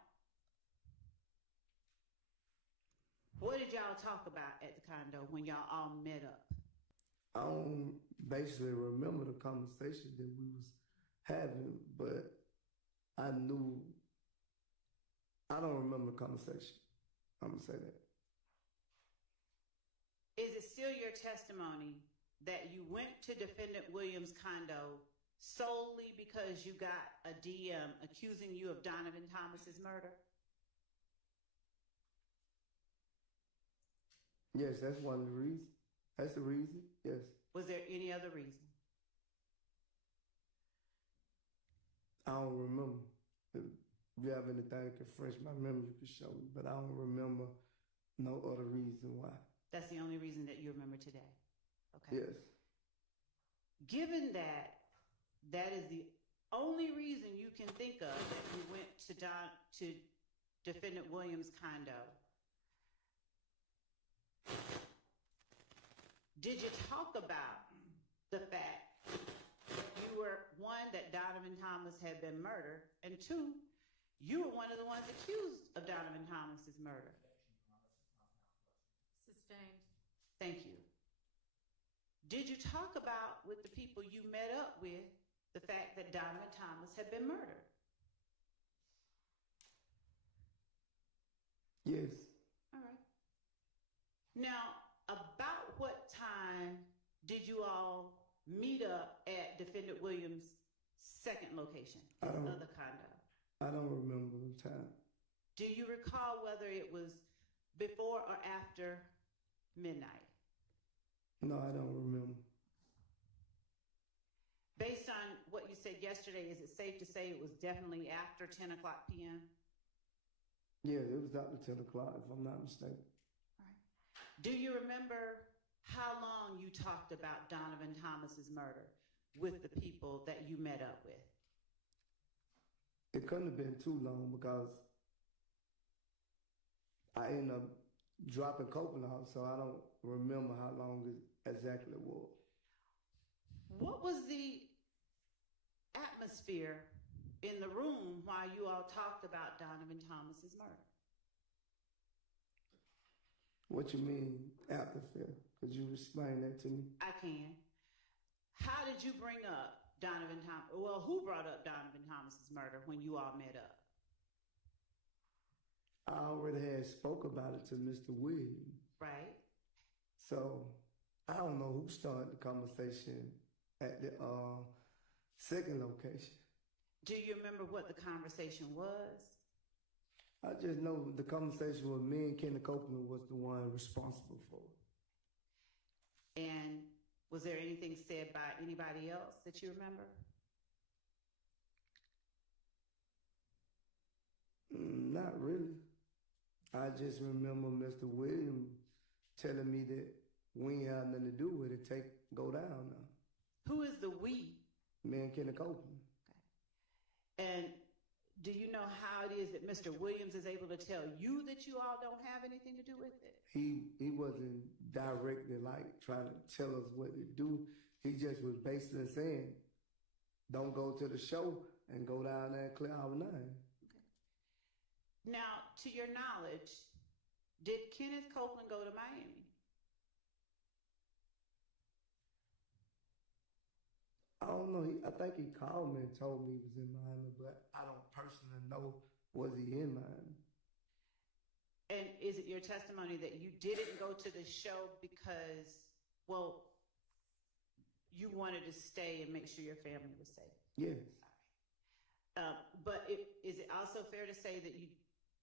what did y'all talk about at the condo when y'all all met up? I don't basically remember the conversation that we was having, but I don't remember the conversation. I'm going to say that. Is it still your testimony that you went to Defendant Williams' condo solely because you got a DM accusing you of Donovan Thomas's murder? Yes, that's one of the reasons. That's the reason, yes. Was there any other reason? I don't remember. If you have anything that can fresh my memory, you can show me, but I don't remember no other reason why. That's the only reason that you remember today? Okay. Yes. Given that that is the only reason you can think of that you went to Defendant Williams' condo, did you talk about the fact that you were, one, that Donovan Thomas had been murdered, and two, You were one of the ones accused of Donovan Thomas's murder. Sustained. Thank you. Did you talk about with the people you met up with the fact that Donovan Thomas had been murdered? Yes. All right. Now, about what time did you all meet up at Defendant Williams' second location, his other condo? I don't remember the time. Do you recall whether it was before or after midnight? No, I don't remember. Based on what you said yesterday, is it safe to say it was definitely after 10 o'clock p.m.? Yeah, it was after 10 o'clock, if I'm not mistaken. All right. Do you remember how long you talked about Donovan Thomas's murder with the people that you met up with? It couldn't have been too long because I ended up dropping Copeland off, so I don't remember how long it exactly was. What was the atmosphere in the room while you all talked about Donovan Thomas's murder? What you mean, atmosphere? Could you explain that to me? I can. How did you bring up Donovan Thomas? Well, who brought up Donovan Thomas's murder when you all met up? I already had spoke about it to Mr. Williams. Right. So I don't know who started the conversation at the second location. Do you remember what the conversation was? I just know the conversation with me and Kenny Copeland was the one responsible for it. And was there anything said by anybody else that you remember? Not really. I just remember Mr. Williams telling me that we ain't had nothing to do with it. Go down now. Who is the we? Me and Kenny Copeland. Okay. And do you know how it is that Mr. Williams is able to tell you that you all don't have anything to do with it? He wasn't directly like trying to tell us what to do. He just was basically saying, don't go to the show and go down there and clear our name. Now, to your knowledge, did Kenneth Copeland go to Miami? I don't know. I think he called me and told me he was in Miami, but I don't personally know was he in Miami. And is it your testimony that you didn't go to the show because, well, you wanted to stay and make sure your family was safe? Yes. But is it also fair to say that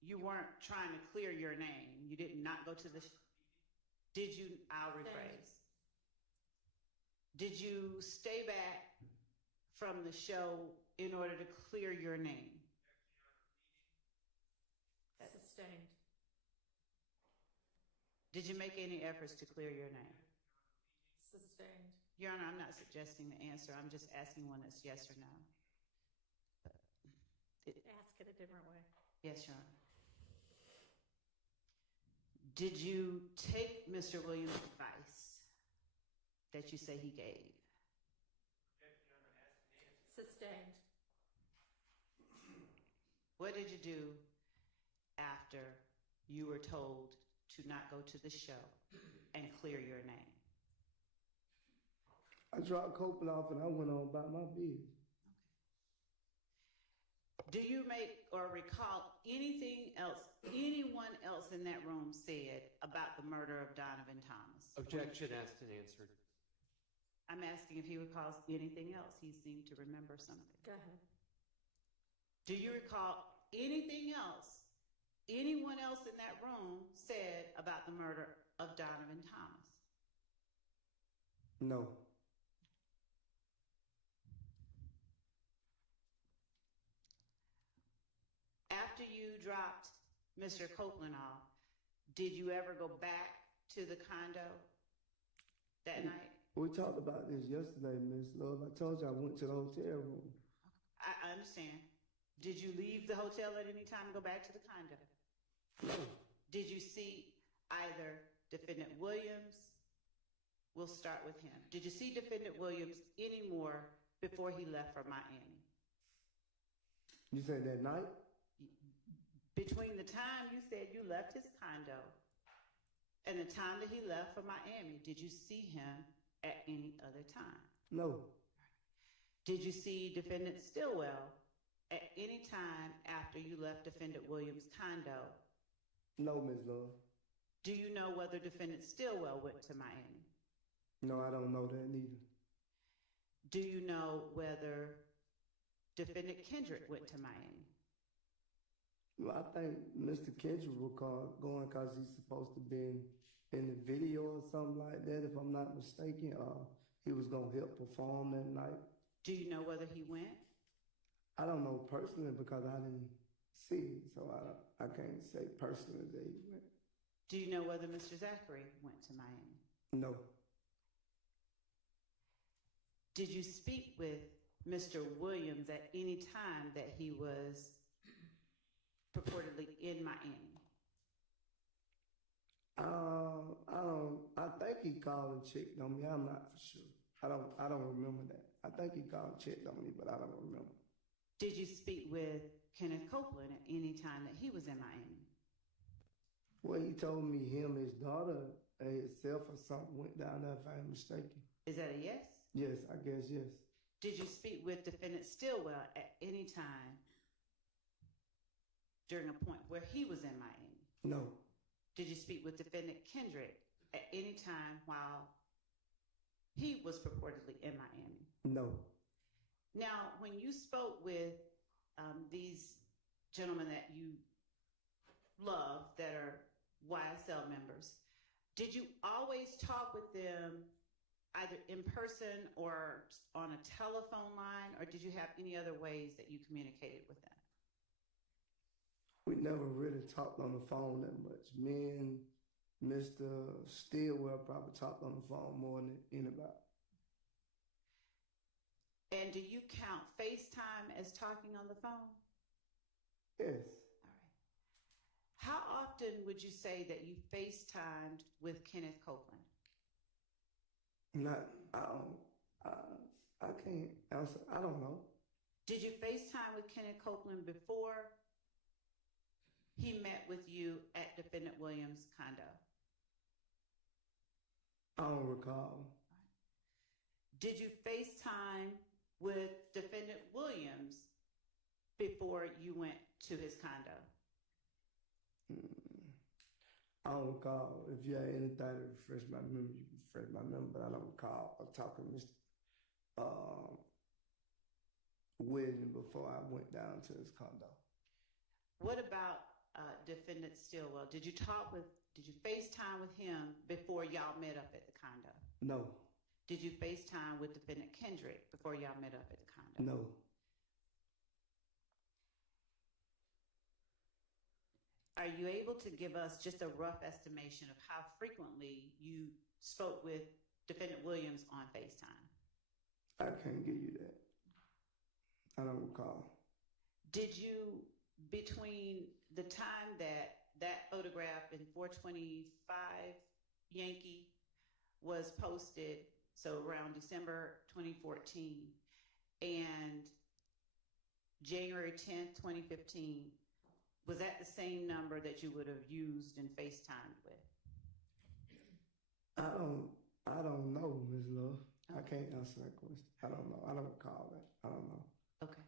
you weren't trying to clear your name? You did not go to the did you, I'll rephrase. Did you stay back from the show in order to clear your name? Sustained. Did you make any efforts to clear your name? Sustained. Your Honor, I'm not suggesting the answer. I'm just asking one that's yes or no. Ask it a different way. Yes, Your Honor. Did you take Mr. Williams' advice that you say he gave? Sustained. What did you do after you were told to not go to the show and clear your name? I dropped Copeland off and I went on about my business. Do you make or recall anything else anyone else in that room said about the murder of Donovan Thomas? Objection asked and answered. I'm asking if he recalls anything else. He seemed to remember something. Go ahead. Do you recall anything else anyone else in that room said about the murder of Donovan Thomas? No. After you dropped Mr. Copeland off, did you ever go back to the condo that night? We talked about this yesterday, Miss Love. I told you I went to the hotel room. I understand. Did you leave the hotel at any time and go back to the condo? No. Did you see either Defendant Williams? We'll start with him. Did you see Defendant Williams anymore before he left for Miami? You said that night? Between the time you said you left his condo and the time that he left for Miami, did you see him at any other time? No. Did you see Defendant Stillwell at any time after you left Defendant Williams' condo? No, Ms. Love. Do you know whether Defendant Stillwell went to Miami? No, I don't know that neither. Do you know whether Defendant Kendrick went to Miami? Well, I think Mr. Kendrick will call going because he's supposed to be in the video or something like that, if I'm not mistaken. He was going to help perform that night. Do you know whether he went? I don't know personally because I didn't see it, so I can't say personally that he went. Do you know whether Mr. Zachary went to Miami? No. Did you speak with Mr. Williams at any time that he was purportedly in Miami? I think he called and checked on me. I'm not for sure. I don't remember that. I think he called and checked on me, but I don't remember. Did you speak with Kenneth Copeland at any time that he was in Miami? Well, he told me him, his daughter, himself or something went down there, if I'm mistaken. Is that a yes? Yes, I guess yes. Did you speak with Defendant Stillwell at any time during a point where he was in Miami? No. Did you speak with Defendant Kendrick at any time while he was purportedly in Miami? No. Now, when you spoke with these gentlemen that you love that are YSL members, did you always talk with them either in person or on a telephone line, or did you have any other ways that you communicated with them? We never really talked on the phone that much. Me and Mr. Stillwell probably talked on the phone more than anybody. And do you count FaceTime as talking on the phone? Yes. All right. How often would you say that you FaceTimed with Kenneth Copeland? I can't answer. I don't know. Did you FaceTime with Kenneth Copeland before he met with you at Defendant Williams' condo? I don't recall. Did you FaceTime with Defendant Williams before you went to his condo? I don't recall. If you have anything to refresh my memory, you can refresh my memory, but I don't recall talking to Mr. Williams before I went down to his condo. What about Defendant Stillwell? Did you FaceTime with him before y'all met up at the condo? No. Did you FaceTime with Defendant Kendrick before y'all met up at the condo? No. Are you able to give us just a rough estimation of how frequently you spoke with Defendant Williams on FaceTime? I can't give you that. I don't recall. Did you, between the time that photograph in 425 Yankee was posted, so around December 2014, and January 10th, 2015, was that the same number that you would have used and FaceTimed with? I don't know, Ms. Love. Okay. I can't answer that question. I don't know. I don't recall that. I don't know. Okay.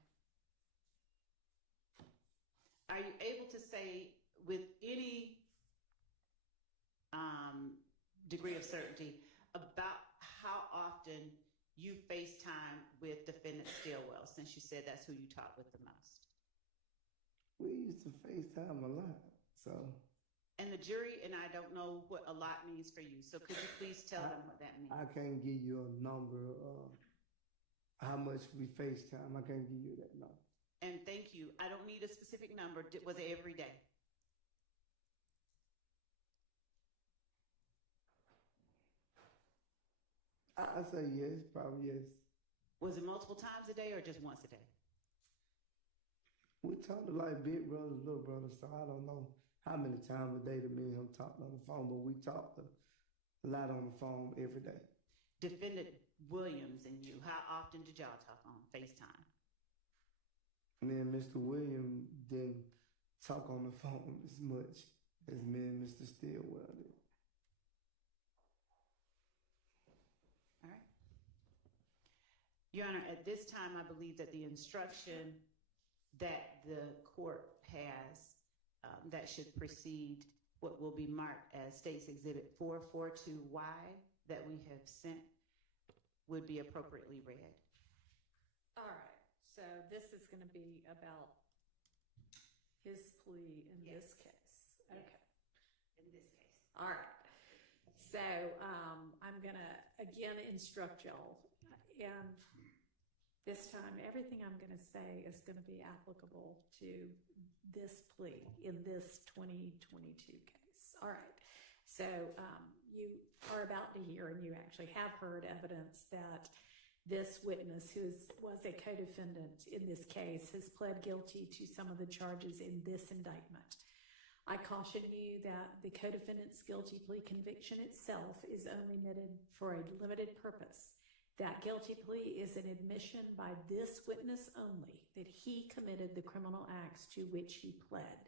Are you able to say with any degree of certainty about how often you FaceTime with Defendant Stillwell, since you said that's who you talk with the most? We used to FaceTime a lot, so. And the jury and I don't know what a lot means for you, so could you please tell them what that means? I can't give you a number of how much we FaceTime. I can't give you that number. And thank you. I don't need a specific number. Was it every day? I say yes, probably yes. Was it multiple times a day or just once a day? We talked like big brothers, little brothers, so I don't know how many times a day that me and him talked on the phone, but we talked a lot on the phone every day. Defendant Williams and you, how often did y'all talk on FaceTime? Me and Mr. Williams didn't talk on the phone as much as me and Mr. Stillwell did. All right. Your Honor, at this time, I believe that the instruction that the court has that should precede what will be marked as State's Exhibit 442Y that we have sent would be appropriately read. All right, so this is going to be about his plea in this case. Okay. In this case. All right. So I'm going to again instruct y'all, and this time everything I'm going to say is going to be applicable to this plea in this 2022 case. All right. So you are about to hear, and you actually have heard evidence that this witness, who was a co-defendant in this case, has pled guilty to some of the charges in this indictment. I caution you that the co-defendant's guilty plea conviction itself is only admitted for a limited purpose. That guilty plea is an admission by this witness only that he committed the criminal acts to which he pled.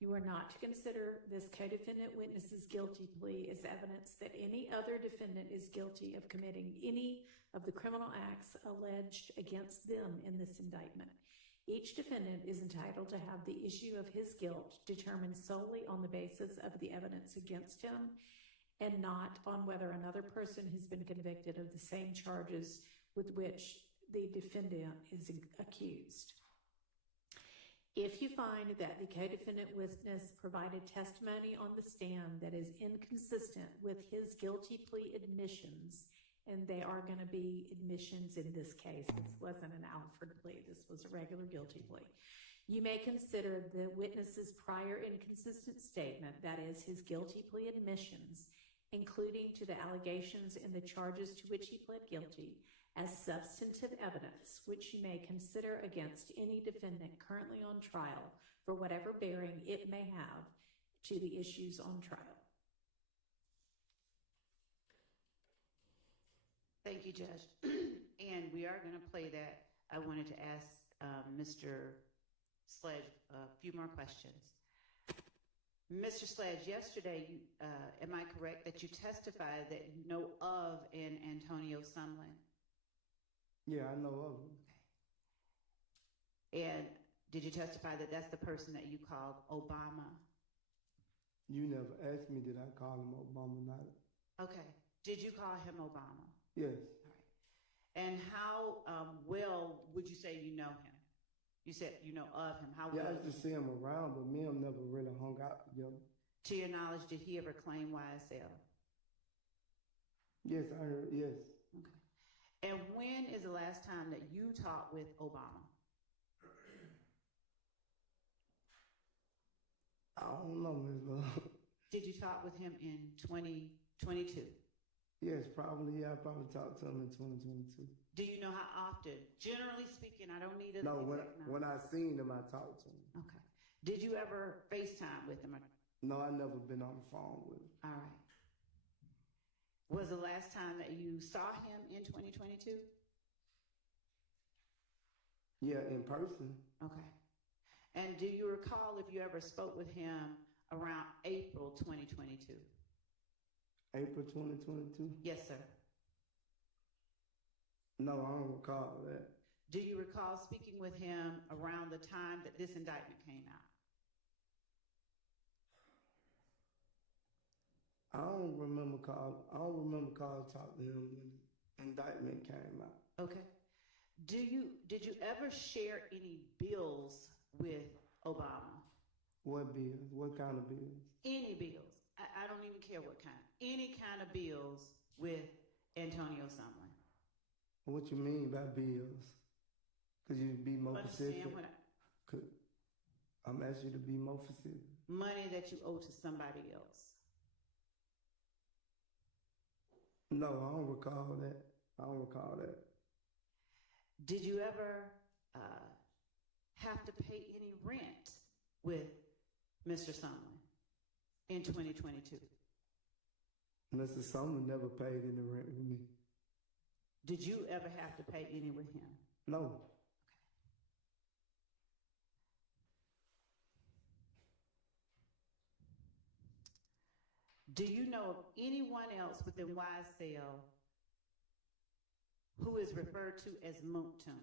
You are not to consider this co-defendant witness's guilty plea as evidence that any other defendant is guilty of committing any of the criminal acts alleged against them in this indictment. Each defendant is entitled to have the issue of his guilt determined solely on the basis of the evidence against him and not on whether another person has been convicted of the same charges with which the defendant is accused. If you find that the co-defendant witness provided testimony on the stand that is inconsistent with his guilty plea admissions, and they are going to be admissions in this case, this wasn't an Alford plea, this was a regular guilty plea, you may consider the witness's prior inconsistent statement, that is, his guilty plea admissions, including to the allegations in the charges to which he pled guilty, as substantive evidence, which you may consider against any defendant currently on trial for whatever bearing it may have to the issues on trial. Thank you, Judge. And we are going to play that. I wanted to ask Mr. Sledge a few more questions. Mr. Sledge, yesterday, am I correct that you testified that you know of an Antonio Sumlin? Yeah, I know of him. Okay. And did you testify that that's the person that you called Obama? You never asked me, did I call him Obama? Not. Okay. Did you call him Obama? Yes. All right. And how well would you say you know him? You said you know of him. How well? I used to see him around, but me and him never really hung out together. To your knowledge, did he ever claim YSL? Yes, I heard, yes. Okay. And when is the last time that you talked with Obama? I don't know, Ms. Love. Did you talk with him in 2022? Yes, probably. Yeah, I probably talked to him in 2022. Do you know how often? Generally speaking, I don't need a No, exact number. when I seen him, I talked to him. Okay. Did you ever FaceTime with him? No, I never been on the phone with him. All right. Was the last time that you saw him in 2022? Yeah, in person. Okay. And do you recall if you ever spoke with him around April 2022? April 2022? Yes, sir. No, I don't recall that. Do you recall speaking with him around the time that this indictment came out? I don't remember talking to him when the indictment came out. Okay. Did you ever share any bills with Obama? What bills? What kind of bills? Any bills. I don't even care what kind. Any kind of bills with Antonio Sumlin. What you mean by bills? Could you be more specific? I'm asking you to be more specific. Money that you owe to somebody else. No, I don't recall that. Did you ever have to pay any rent with Mr. Sumlin in 2022? Mr. Sumlin never paid any rent with me. Did you ever have to pay any with him? No. Do you know of anyone else within YSL who is referred to as Moontoon?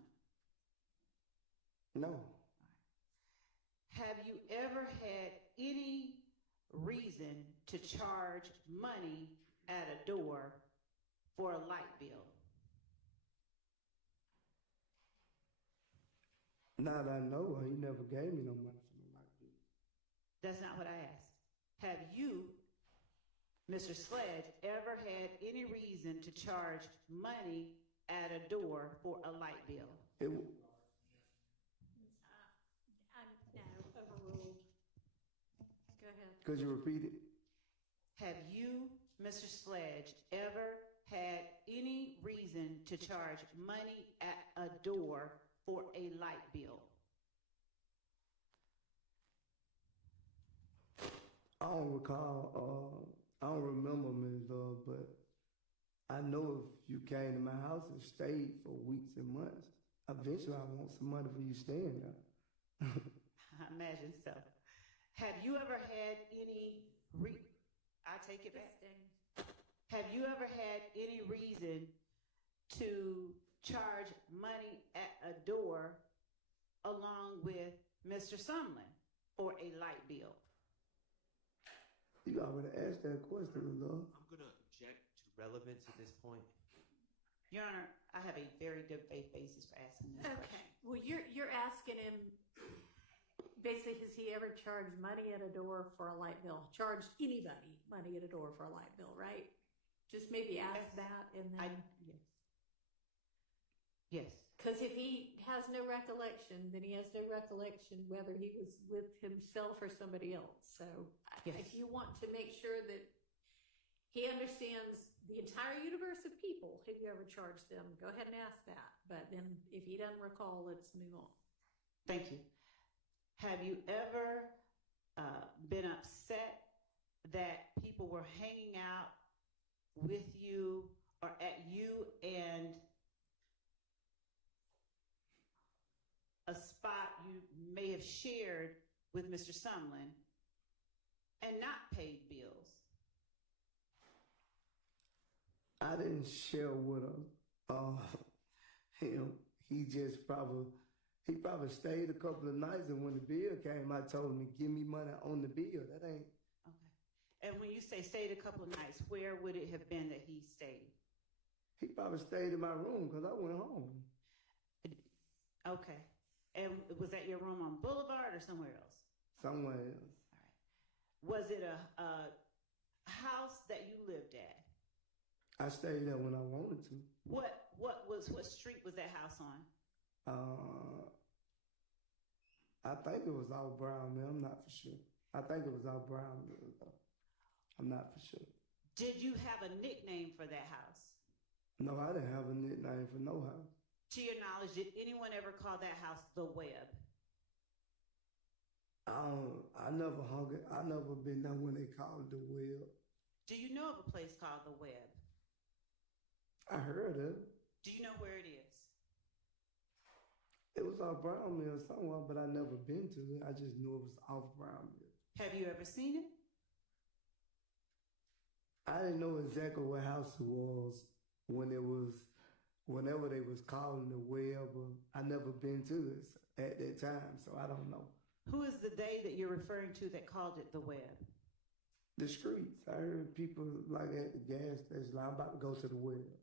No. Have you ever had any reason to charge money at a door for a light bill? Not that I know of. He never gave me no money for no light bill. That's not what I asked. Have you, Mr. Sledge, ever had any reason to charge money at a door for a light bill? No, overruled. Go ahead. Could you repeat it? Have you, Mr. Sledge, ever had any reason to charge money at a door for a light bill? I don't recall. I don't remember, Ms. Love, but I know if you came to my house and stayed for weeks and months, eventually I want some money for you staying there. I imagine so. Have you ever had any I take it back. Have you ever had any reason to charge money at a door along with Mr. Sumlin for a light bill? You already asked that question, Ms. Love. I'm going to object to relevance at this point. Your Honor, I have a very good faith basis for asking this question. Okay. Well, you're asking him, basically, has he ever charged money at a door for a light bill? Charged anybody money at a door for a light bill, right? Just maybe ask that and then. Yes. Yes. Because if he has no recollection, then he has no recollection whether he was with himself or somebody else. So Yes. if you want to make sure that he understands the entire universe of people, have you ever charged them? Go ahead and ask that. But then if he doesn't recall, let's move on. Thank you. Have you ever been upset that people were hanging out with you or at you and a spot you may have shared with Mr. Sumlin and not paid bills? I didn't share with him. He probably stayed a couple of nights, and when the bill came, I told him to give me money on the bill. That ain't. Okay. And when you say stayed a couple of nights, where would it have been that he stayed? He probably stayed in my room because I went home. Okay. And was that your room on Boulevard or somewhere else? Somewhere else. All right. Was it a house that you lived at? I stayed there when I wanted to. What street was that house on? I think it was out Brown Mill. I'm not for sure. I think it was out Brown Mill, though. I'm not for sure. Did you have a nickname for that house? No, I didn't have a nickname for no house. To your knowledge, did anyone ever call that house the Web? I never hung it. I never been there when they called it the Web. Do you know of a place called the Web? I heard of it. Do you know where it is? It was off Brown Mill somewhere, but I never been to it. I just knew it was off Brown Mill. Have you ever seen it? I didn't know exactly what house it was whenever they was calling the Web. I never been to it at that time, so I don't know. Who is the they that you're referring to that called it the Web? The streets. I heard people like at the gas station, I'm about to go to the Web.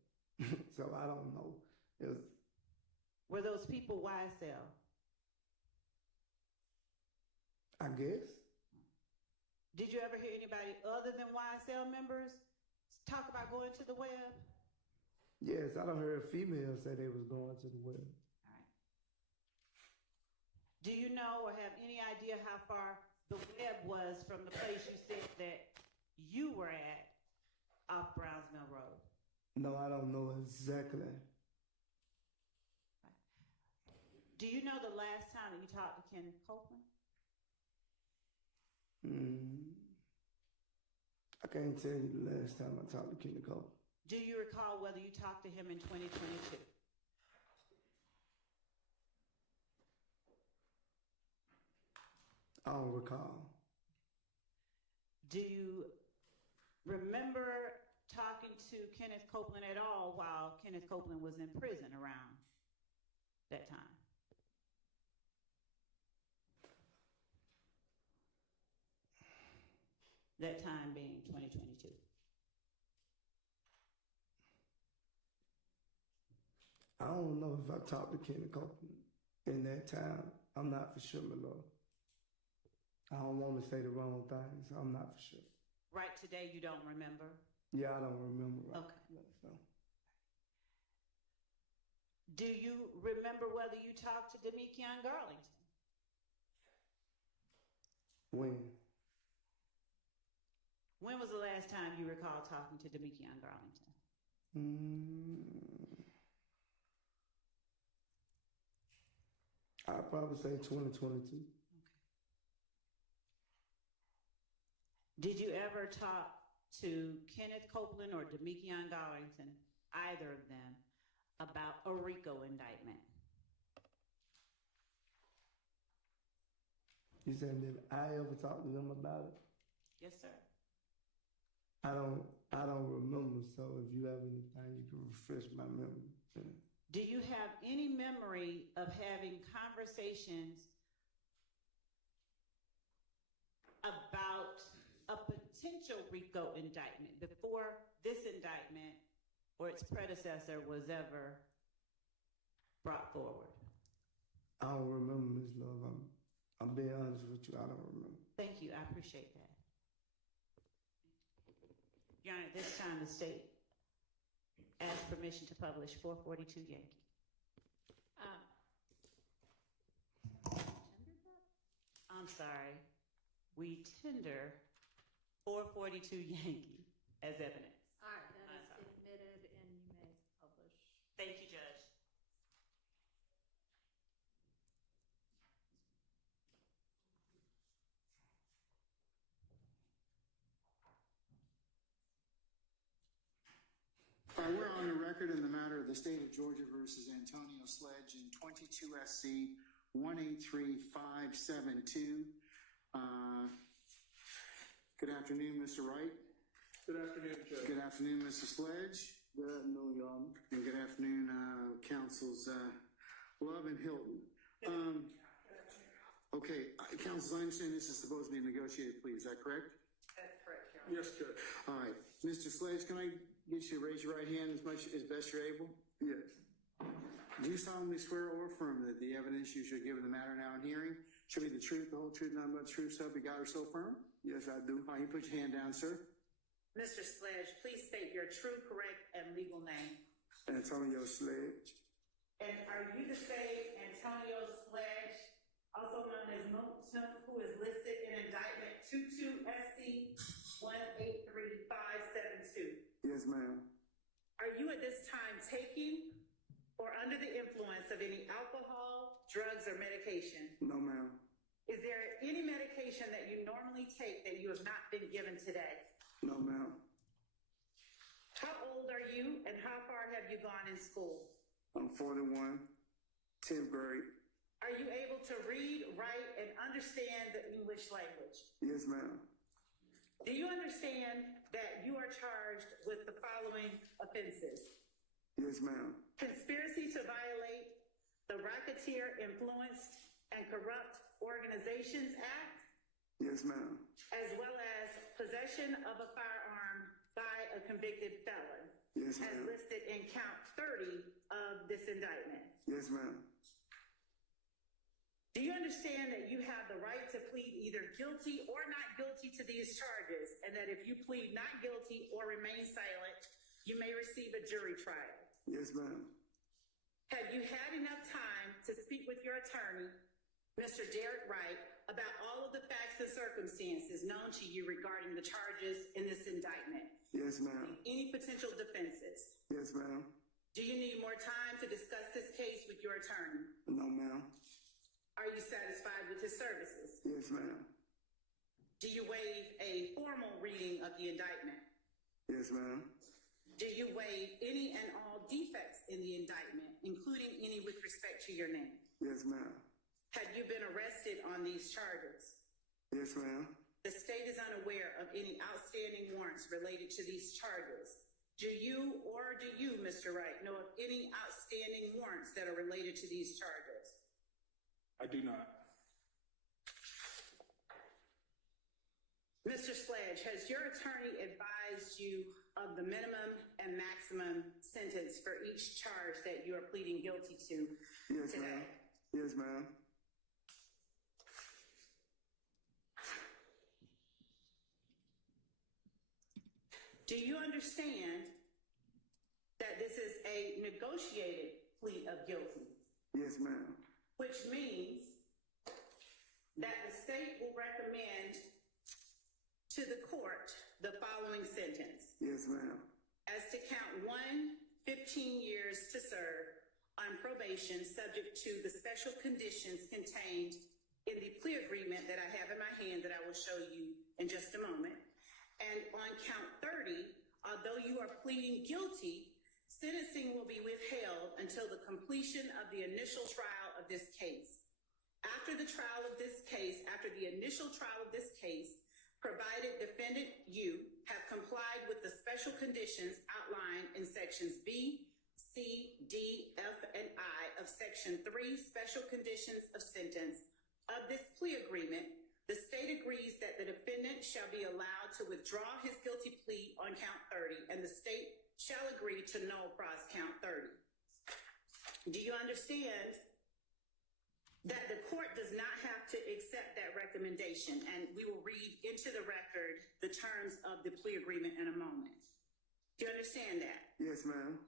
So I don't know. Were those people YSL? I guess. Did you ever hear anybody other than YSL members talk about going to the Web? Yes, I done heard females say they was going to the Web. All right. Do you know or have any idea how far the Web was from the place you said that you were at off Browns Mill Road? No, I don't know exactly. Do you know the last time that you talked to Kenneth Copeland? I can't tell you the last time I talked to Kenneth Copeland. Do you recall whether you talked to him in 2022? I don't recall. Do you remember talking to Kenneth Copeland at all while Kenneth Copeland was in prison around that time? That time being 2022. I don't know if I talked to Kenny Copeland in that time. I'm not for sure, my lord. I don't want to say the wrong thing, so I'm not for sure. Right today, you don't remember? Yeah, I don't remember. Right. Okay. So. Do you remember whether you talked to Demekion Garlington? When? When was the last time you recall talking to Demekion Garlington? I'd probably say 2022. Okay. Did you ever talk to Kenneth Copeland or Demekion Garlington, either of them, about a RICO indictment? You saying did I ever talk to them about it? Yes, sir. I don't remember, so if you have anything, you can refresh my memory. Do you have any memory of having conversations about a potential RICO indictment before this indictment or its predecessor was ever brought forward? I don't remember, Ms. Love. I'm being honest with you. I don't remember. Thank you. I appreciate that. Your Honor, at this time, the state asks permission to publish 442 Yankee. I'm sorry. We tender 442 Yankee as evidence. All right, that is admitted and you may publish. Thank you, Judge. We're on the record in the matter of the state of Georgia versus Antonio Sledge in 22 SC 183572. Good afternoon, Mr. Wright. Good afternoon, Judge. Good afternoon, Mr. Sledge. Good afternoon, Your Honor. And good afternoon, Counsels Love and Hilton. Okay, Counsels, I understand this is supposed to be a negotiated plea. Is that correct? That's correct, Your Honor. Yes, Judge. All right. Mr. Sledge, can I get you to raise your right hand as best you're able? Yes. Do you solemnly swear or affirm that the evidence you shall give in the matter now in hearing shall be the truth, the whole truth, nothing but the truth, so help you God or so firm? Yes, I do. All right, you put your hand down, sir. Mr. Sledge, please state your true, correct, and legal name. Antonio Sledge. And are you the same Antonio Sledge, also known as Moontum, who is listed in indictment 22 SC 183572? Yes, ma'am. Are you at this time taking or under the influence of any alcohol, drugs, or medication? No, ma'am. Is there any medication that you normally take that you have not been given today? No, ma'am. How old are you and how far have you gone in school? I'm 41, 10th grade. Are you able to read, write, and understand the English language? Yes, ma'am. Do you understand that you are charged with the following offenses? Yes, ma'am. Conspiracy to violate the Racketeer Influenced and Corrupt Organizations Act, Yes, ma'am. as well as possession of a firearm by a convicted felon, Yes, as ma'am. listed in count 30 of this indictment. Yes, ma'am. Do you understand that you have the right to plead either guilty or not guilty to these charges, and that if you plead not guilty or remain silent, you may receive a jury trial? Yes, ma'am. Have you had enough time to speak with your attorney, Mr. Derek Wright, about all of the facts and circumstances known to you regarding the charges in this indictment? Yes, ma'am. Any potential defenses? Yes, ma'am. Do you need more time to discuss this case with your attorney? No, ma'am. Are you satisfied with his services? Yes, ma'am. Do you waive a formal reading of the indictment? Yes, ma'am. Do you waive any and all defects in the indictment, including any with respect to your name? Yes, ma'am. Have you been arrested on these charges? Yes, ma'am. the state is unaware of any outstanding warrants related to these charges. Do you, Mr. Wright, know of any outstanding warrants that are related to these charges? I do not. Mr. Sledge, has your attorney advised you of the minimum and maximum sentence for each charge that you are pleading guilty to Yes, today? ma'am. Yes, ma'am. Do you understand that this is a negotiated plea of guilty? Yes, ma'am. Which means that the state will recommend to the court the following sentence. Yes, ma'am. As to count 1, 15 years to serve on probation subject to the special conditions contained in the plea agreement that I have in my hand that I will show you in just a moment. And on count 30, although you are pleading guilty, sentencing will be withheld until the completion of the initial trial of this case. After the initial trial of this case, provided defendant you have complied with the special conditions outlined in sections B, C, D, F, and I of section 3, special conditions of sentence of this plea agreement, the state agrees that the defendant shall be allowed to withdraw his guilty plea on count 30, and the state shall agree to null pros count 30. Do you understand that the court does not have to accept that recommendation? And we will read into the record the terms of the plea agreement in a moment. Do you understand that? Yes, ma'am.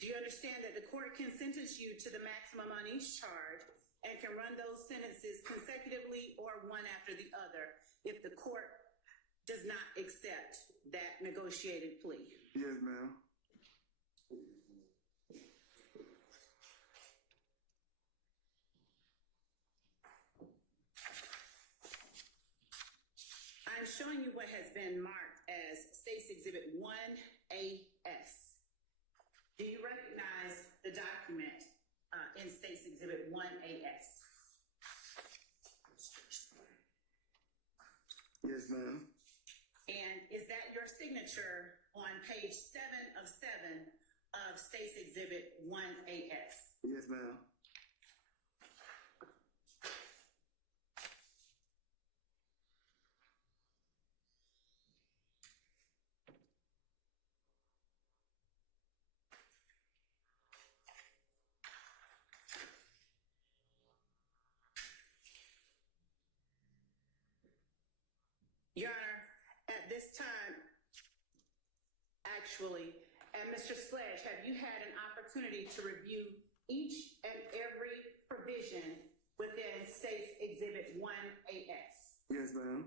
Do you understand that the court can sentence you to the maximum on each charge and can run those sentences consecutively or one after the other if the court does not accept that negotiated plea? Yes, ma'am. I'm showing you what has been marked as State's Exhibit 1AS. Do you recognize the document in State's Exhibit 1AS? Yes, ma'am. And is that your signature on page 7 of 7 of State's Exhibit 1AS? Yes, ma'am. Your Honor, at this time, and Mr. Sledge, have you had an opportunity to review each and every provision within State's Exhibit 1AS? Yes, ma'am.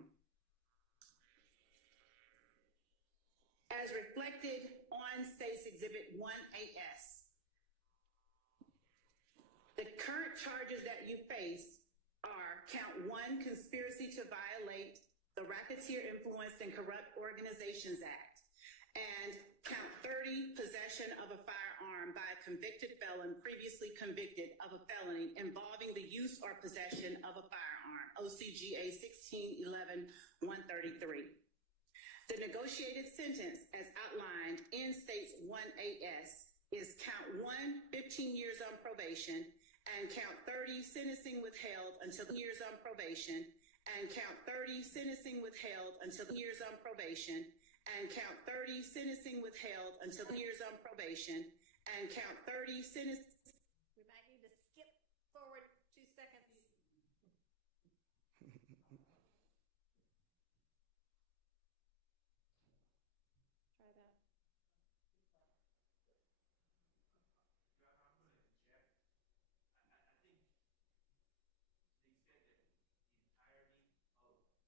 As reflected on State's Exhibit 1AS, the current charges that you face are count 1, conspiracy to violate the Racketeer Influenced and Corrupt Organizations Act, and count 30, possession of a firearm by a convicted felon previously convicted of a felony involving the use or possession of a firearm, OCGA 1611-133. The negotiated sentence as outlined in State's 1AS is count 1, 15 years on probation, and count 30, sentencing withheld until years on probation, and count 30, sentencing withheld until years on probation, and count 30, sentencing withheld until years on probation, and count 30, sentencing. We might need to skip forward 2 seconds. Try that.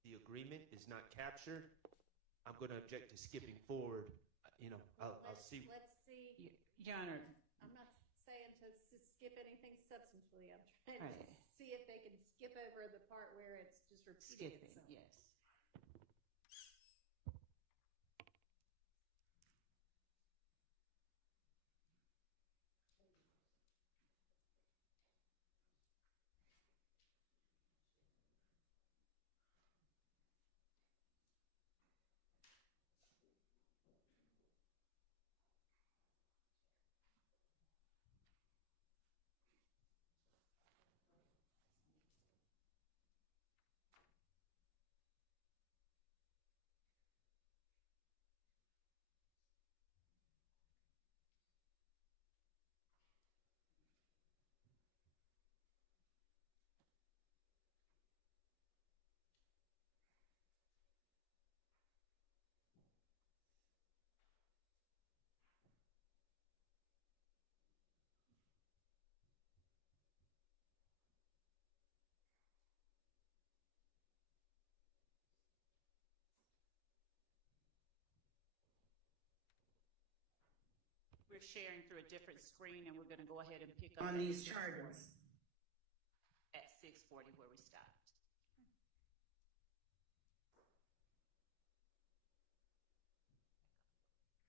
The agreement is not captured, I'm going to object to skipping forward. I'll see. Let's see. Your Honor, I'm not saying to skip anything substantively. I'm trying to Right. see if they can skip over the part where it's just repeating skipping, itself. yes. we're sharing through a different screen, and we're going to go ahead and pick up on at these 6:40 charges. At 6:40 where we stopped.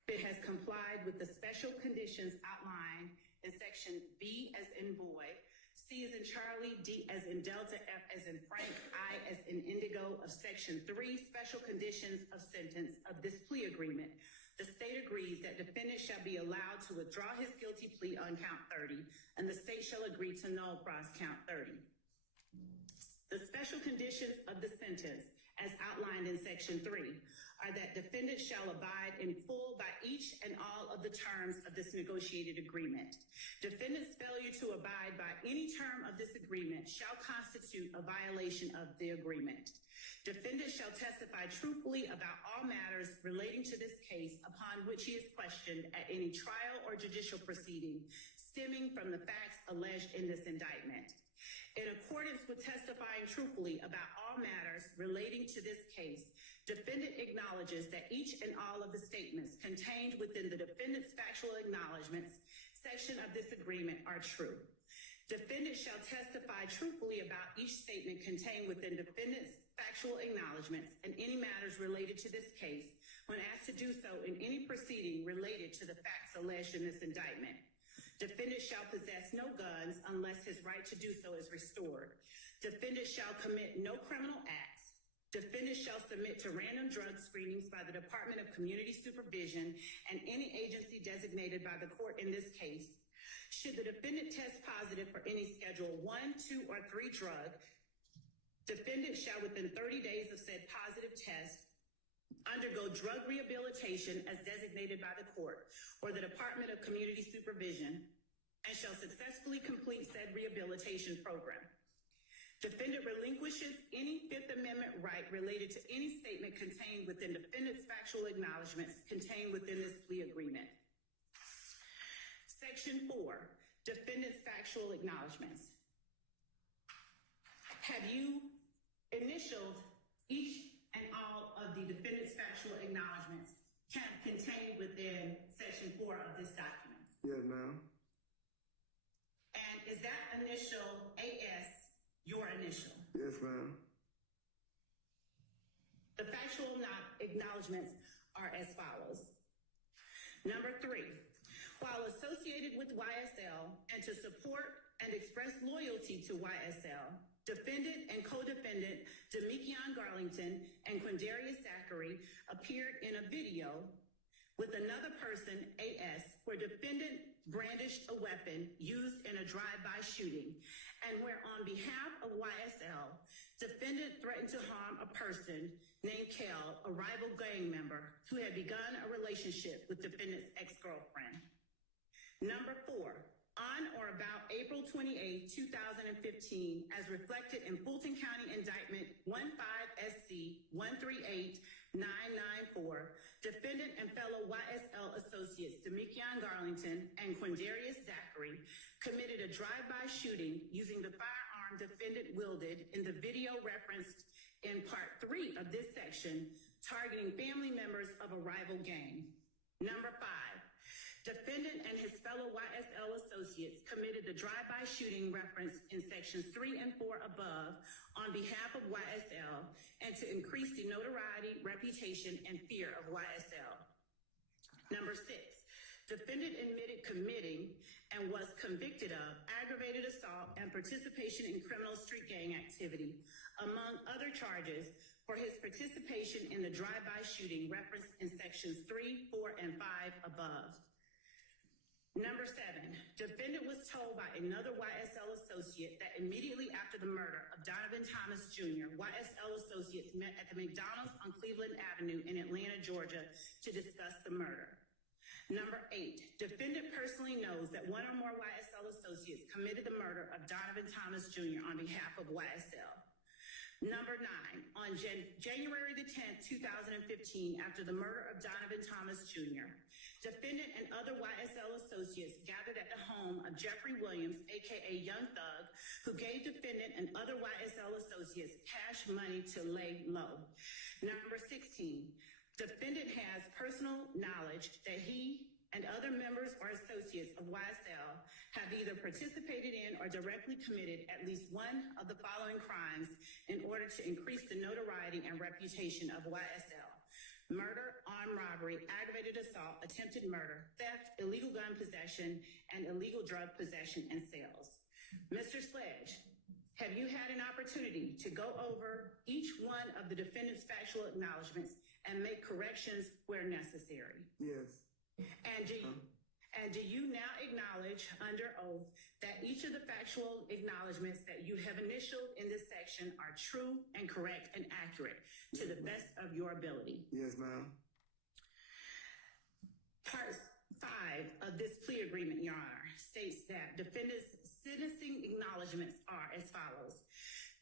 It has complied with the special conditions outlined in section B as in boy, C as in Charlie, D as in Delta, F as in Frank, I as in Indigo of section 3 special conditions of sentence of this plea agreement. The state agrees that defendant shall be allowed to withdraw his guilty plea on count 30, and the state shall agree to null pros count 30. The special conditions of the sentence, as outlined in section 3, are that defendant shall abide in full by each and all of the terms of this negotiated agreement. Defendant's failure to abide by any term of this agreement shall constitute a violation of the agreement. Defendant shall testify truthfully about all matters relating to this case upon which he is questioned at any trial or judicial proceeding stemming from the facts alleged in this indictment. In accordance with testifying truthfully about all matters relating to this case, defendant acknowledges that each and all of the statements contained within the defendant's factual acknowledgments section of this agreement are true. Defendant shall testify truthfully about each statement contained within defendant's factual acknowledgments and any matters related to this case when asked to do so in any proceeding related to the facts alleged in this indictment. Defendant shall possess no guns unless his right to do so is restored. Defendant shall commit no criminal acts. Defendant shall submit to random drug screenings by the Department of Community Supervision and any agency designated by the court in this case. Should the defendant test positive for any Schedule 1, 2, or 3 drug, defendant shall within 30 days of said positive test undergo drug rehabilitation as designated by the court or the Department of Community Supervision and shall successfully complete said rehabilitation program. Defendant relinquishes any Fifth Amendment right related to any statement contained within defendant's factual acknowledgments contained within this plea agreement. Section 4, defendant's factual acknowledgments. Have you initialed each and all of the defendant's factual acknowledgments contained within section 4 of this document? Yes, ma'am. And is that initial AS your initial? Yes, ma'am. The factual acknowledgments are as follows. Number 3, while associated with YSL and to support and express loyalty to YSL, defendant and co-defendant Demekion Garlington and Quindarius Zachary appeared in a video with another person, AS, where defendant brandished a weapon used in a drive-by shooting, and where on behalf of YSL, defendant threatened to harm a person named Kel, a rival gang member who had begun a relationship with defendant's ex-girlfriend. Number 4, on or about April 28, 2015, as reflected in Fulton County Indictment 15SC 138994, defendant and fellow YSL associates Demekion Garlington and Quindarius Zachary committed a drive-by shooting using the firearm defendant wielded in the video referenced in Part 3 of this section, targeting family members of a rival gang. Number 5, defendant and his fellow YSL associates committed the drive-by shooting referenced in sections 3 and 4 above on behalf of YSL and to increase the notoriety, reputation, and fear of YSL. Number 6, defendant admitted committing and was convicted of aggravated assault and participation in criminal street gang activity, among other charges, for his participation in the drive-by shooting referenced in sections 3, 4, and 5 above. Number 7, defendant was told by another YSL associate that immediately after the murder of Donovan Thomas Jr., YSL associates met at the McDonald's on Cleveland Avenue in Atlanta, Georgia, to discuss the murder. Number 8, defendant personally knows that one or more YSL associates committed the murder of Donovan Thomas Jr. on behalf of YSL. Number 9, on January the 10th, 2015, after the murder of Donovan Thomas Jr., defendant and other YSL associates gathered at the home of Jeffrey Williams, aka Young Thug, who gave defendant and other YSL associates cash money to lay low. Number 16, defendant has personal knowledge that he and other members or associates of YSL have either participated in or directly committed at least one of the following crimes in order to increase the notoriety and reputation of YSL: murder, armed robbery, aggravated assault, attempted murder, theft, illegal gun possession, and illegal drug possession and sales. Mr. Sledge, have you had an opportunity to go over each one of the defendant's factual acknowledgments and make corrections where necessary? Yes. And do you now acknowledge under oath that each of the factual acknowledgments that you have initialed in this section are true and correct and accurate to the best of your ability? Yes, ma'am. Part 5 of this plea agreement, Your Honor, states that defendant's sentencing acknowledgments are as follows.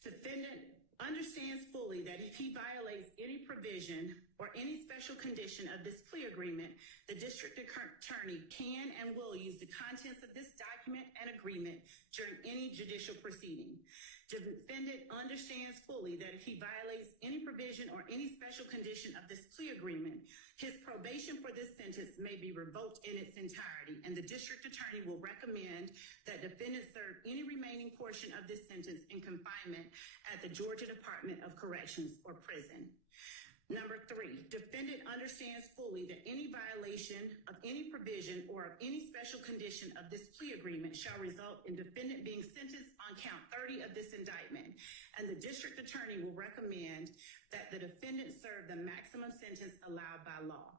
Defendant understands fully that if he violates any provision or any special condition of this plea agreement, the district attorney can and will use the contents of this document and agreement during any judicial proceeding. Defendant understands fully that if he violates any provision or any special condition of this plea agreement, his probation for this sentence may be revoked in its entirety, and the district attorney will recommend that defendant serve any remaining portion of this sentence in confinement at the Georgia Department of Corrections or prison. Number 3, defendant understands fully that any violation of any provision or of any special condition of this plea agreement shall result in defendant being sentenced on count 30 of this indictment, and the district attorney will recommend that the defendant serve the maximum sentence allowed by law.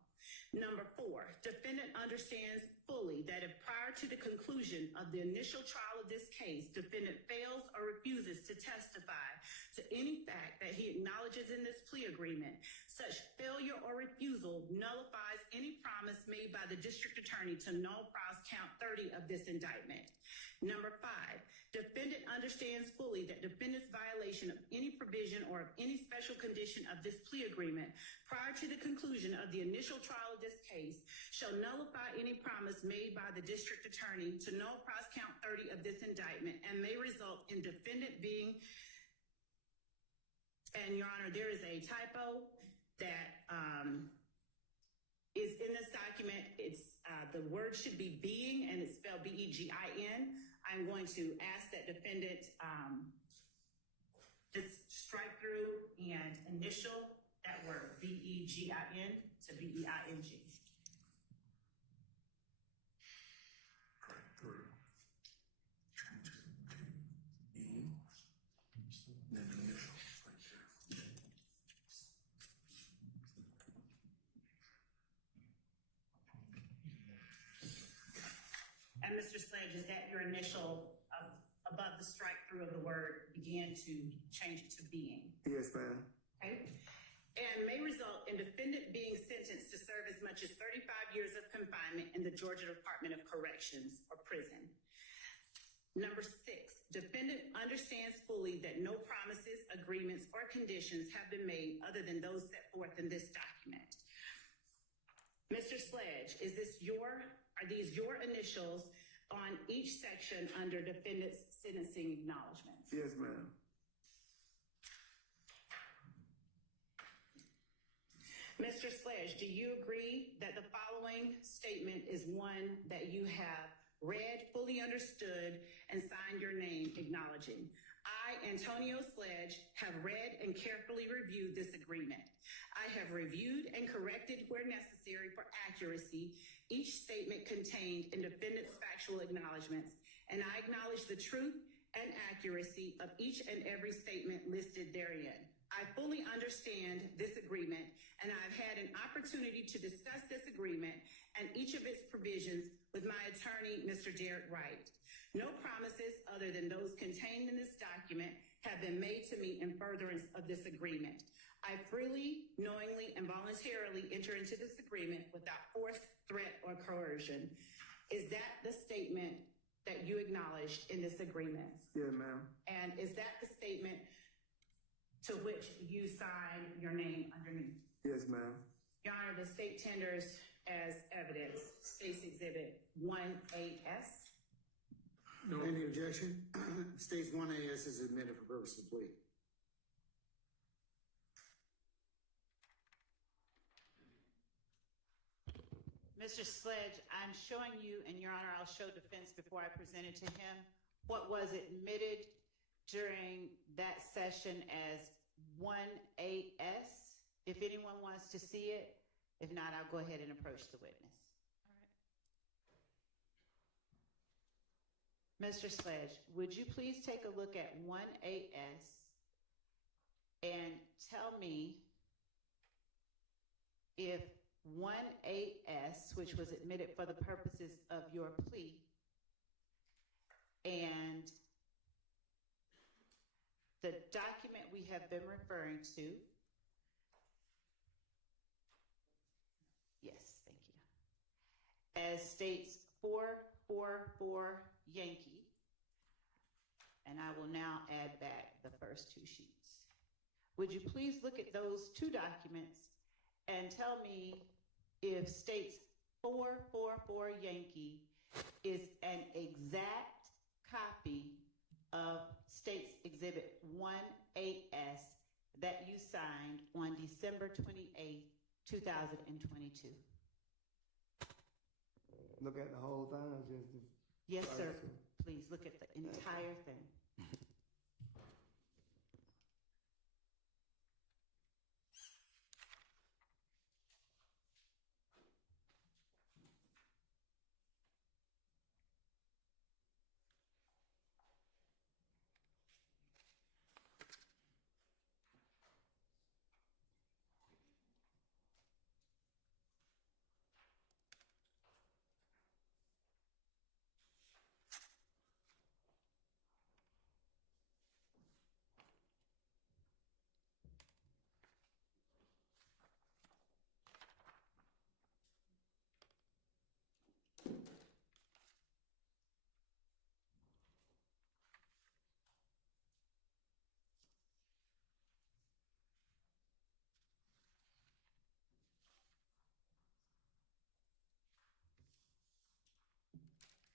Number 4, defendant understands fully that if prior to the conclusion of the initial trial of this case, defendant fails or refuses to testify to any fact that he acknowledges in this plea agreement, such failure or refusal nullifies any promise made by the district attorney to null pros count 30 of this indictment. Number 5, defendant understands fully that defendant's violation of any provision or of any special condition of this plea agreement prior to the conclusion of the initial trial of this case shall nullify any promise made by the district attorney to null pros count 30 of this indictment and may result in defendant being, and Your Honor, there is a typo that is in this document. It's the word should be being, and it's spelled B-E-G-I-N. I'm going to ask that defendant just strike through and initial that word B-E-G-I-N to B-E-I-N-G. And Mr. Sledge, is that your initial above the strike through of the word began to change it to being? Yes, ma'am. Okay. And may result in defendant being sentenced to serve as much as 35 years of confinement in the Georgia Department of Corrections or prison. Number 6, defendant understands fully that no promises, agreements, or conditions have been made other than those set forth in this document. Mr. Sledge, are these your initials on each section under defendant's sentencing acknowledgments? Yes, ma'am. Mr. Sledge, do you agree that the following statement is one that you have read, fully understood, and signed your name acknowledging? I, Antonio Sledge, have read and carefully reviewed this agreement. I have reviewed and corrected where necessary for accuracy each statement contained in defendant's factual acknowledgments, and I acknowledge the truth and accuracy of each and every statement listed therein. I fully understand this agreement, and I've had an opportunity to discuss this agreement and each of its provisions with my attorney, Mr. Derek Wright. No promises other than those contained in this document have been made to me in furtherance of this agreement. I freely, knowingly, and voluntarily enter into this agreement without force, threat, or coercion. Is that the statement that you acknowledged in this agreement? Yeah, ma'am. And is that the statement to which you sign your name underneath? Yes, ma'am. Your Honor, the state tenders as evidence State's Exhibit 1AS. No. Any objection? States 1AS is admitted for purpose of plea. Mr. Sledge, I'm showing you, and Your Honor, I'll show defense before I present it to him, what was admitted during that session as 1AS. If anyone wants to see it, if not, I'll go ahead and approach the witness. Mr. Sledge, would you please take a look at 1AS and tell me if 1AS, which was admitted for the purposes of your plea, and the document we have been referring to, yes, thank you, as states 444 Yankee, and I will now add back the first two sheets. Would you please look at those two documents and tell me if states 444 Yankee is an exact copy of States Exhibit 1AS that you signed on December 28, 2022? Look at the whole thing or just the Yes, sir. first one? Please look at the entire thing.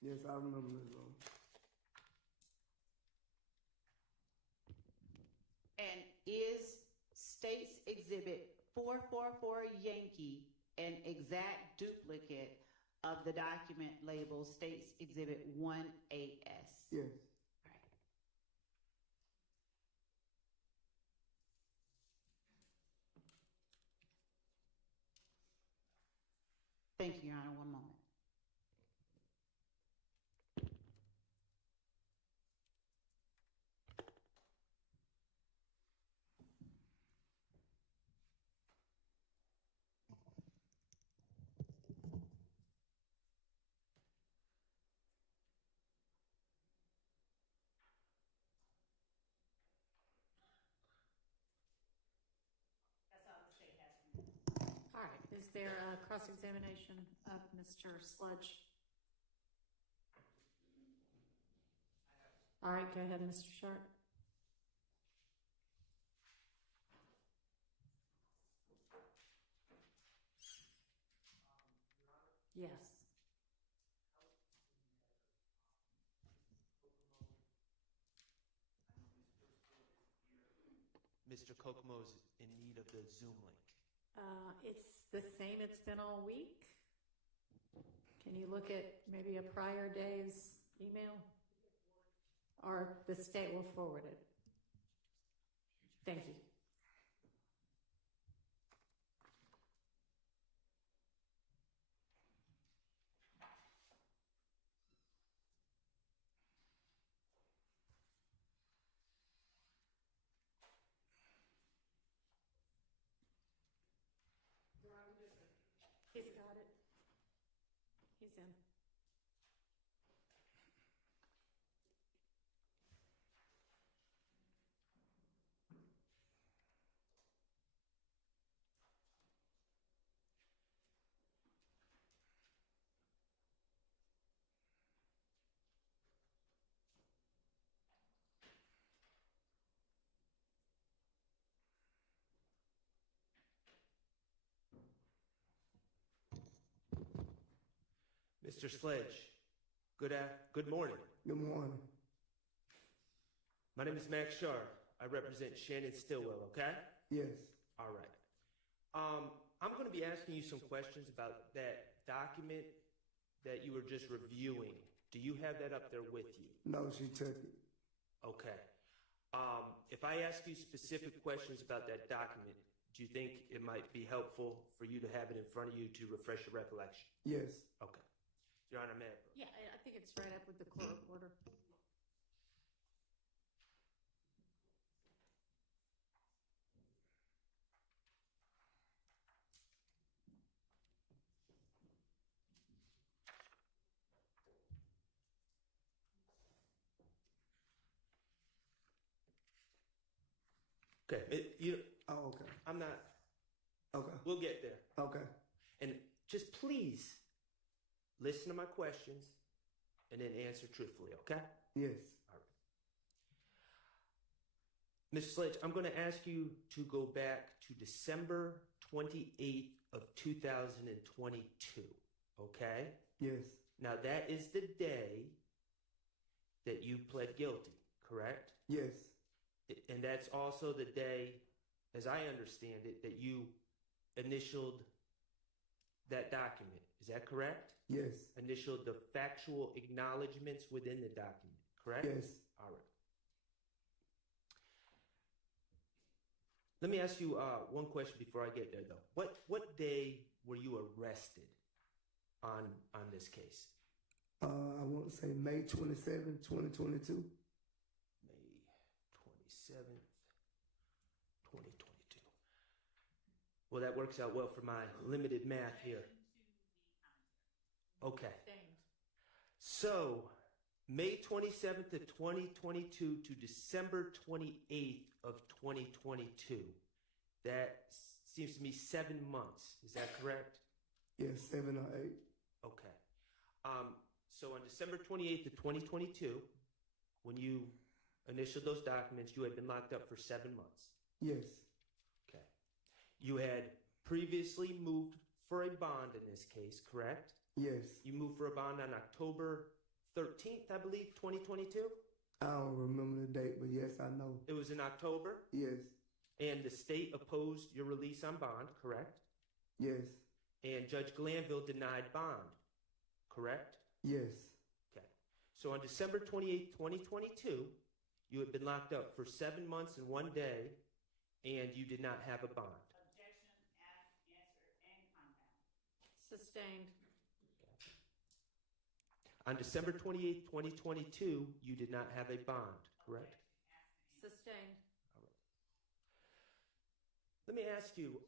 Yes, I remember this one. And is States Exhibit 444 Yankee an exact duplicate of the document labeled States Exhibit 1AS? Yes. Right. Thank you, Your Honor. One moment. All right, is there a cross-examination of Mr. Sludge? All right, go ahead, Mr. Sharp. Yes. Mr. Kokomo's in need of the Zoom link. It's the same it's been all week. Can you look at maybe a prior day's email? Or the state will forward it. Thank you. He's got it. He's in. Mr. Sledge, good morning. Good morning. My name is Max Shar. I represent Shannon Stillwell, okay? Yes. All right. I'm going to be asking you some questions about that document that you were just reviewing, do you have that up there with you? No, she took it. Okay. If I ask you specific questions about that document, do you think it might be helpful for you to have it in front of you to refresh your recollection? Yes. Okay. Your Honor, may I? Yeah, I think it's right up with the court order. Okay. Oh, okay. I'm not. Okay. We'll get there. Okay. And just please listen to my questions and then answer truthfully, okay? Yes. All right. Mr. Sledge, I'm going to ask you to go back to December 28th of 2022, okay? Yes. Now, that is the day that you pled guilty, correct? Yes. And that's also the day, as I understand it, that you initialed that document. Is that correct? Yes. Initialed the factual acknowledgments within the document, correct? Yes. All right. Let me ask you one question before I get there, though. What day were you arrested on this case? I want to say May 27, 2022. May 27th, 2022. Well, that works out well for my limited math here. Okay. So, May 27th of 2022 to December 28th of 2022. That seems to me 7 months. Is that correct? Yes, 7 or 8. Okay. So on December 28th of 2022, when you initialed those documents, you had been locked up for 7 months. Yes. Okay. You had previously moved for a bond in this case, correct? Yes. You moved for a bond on October 13th, I believe, 2022? I don't remember the date, but yes, I know. It was in October? Yes. And the state opposed your release on bond, correct? Yes. And Judge Glanville denied bond, correct? Yes. Okay. So on December 28th, 2022, you had been locked up for 7 months and 1 day, and you did not have a bond. Objection, asked, answered, and compound. Sustained. On December 28th, 2022, you did not have a bond, correct? Sustained. All right. Let me ask you,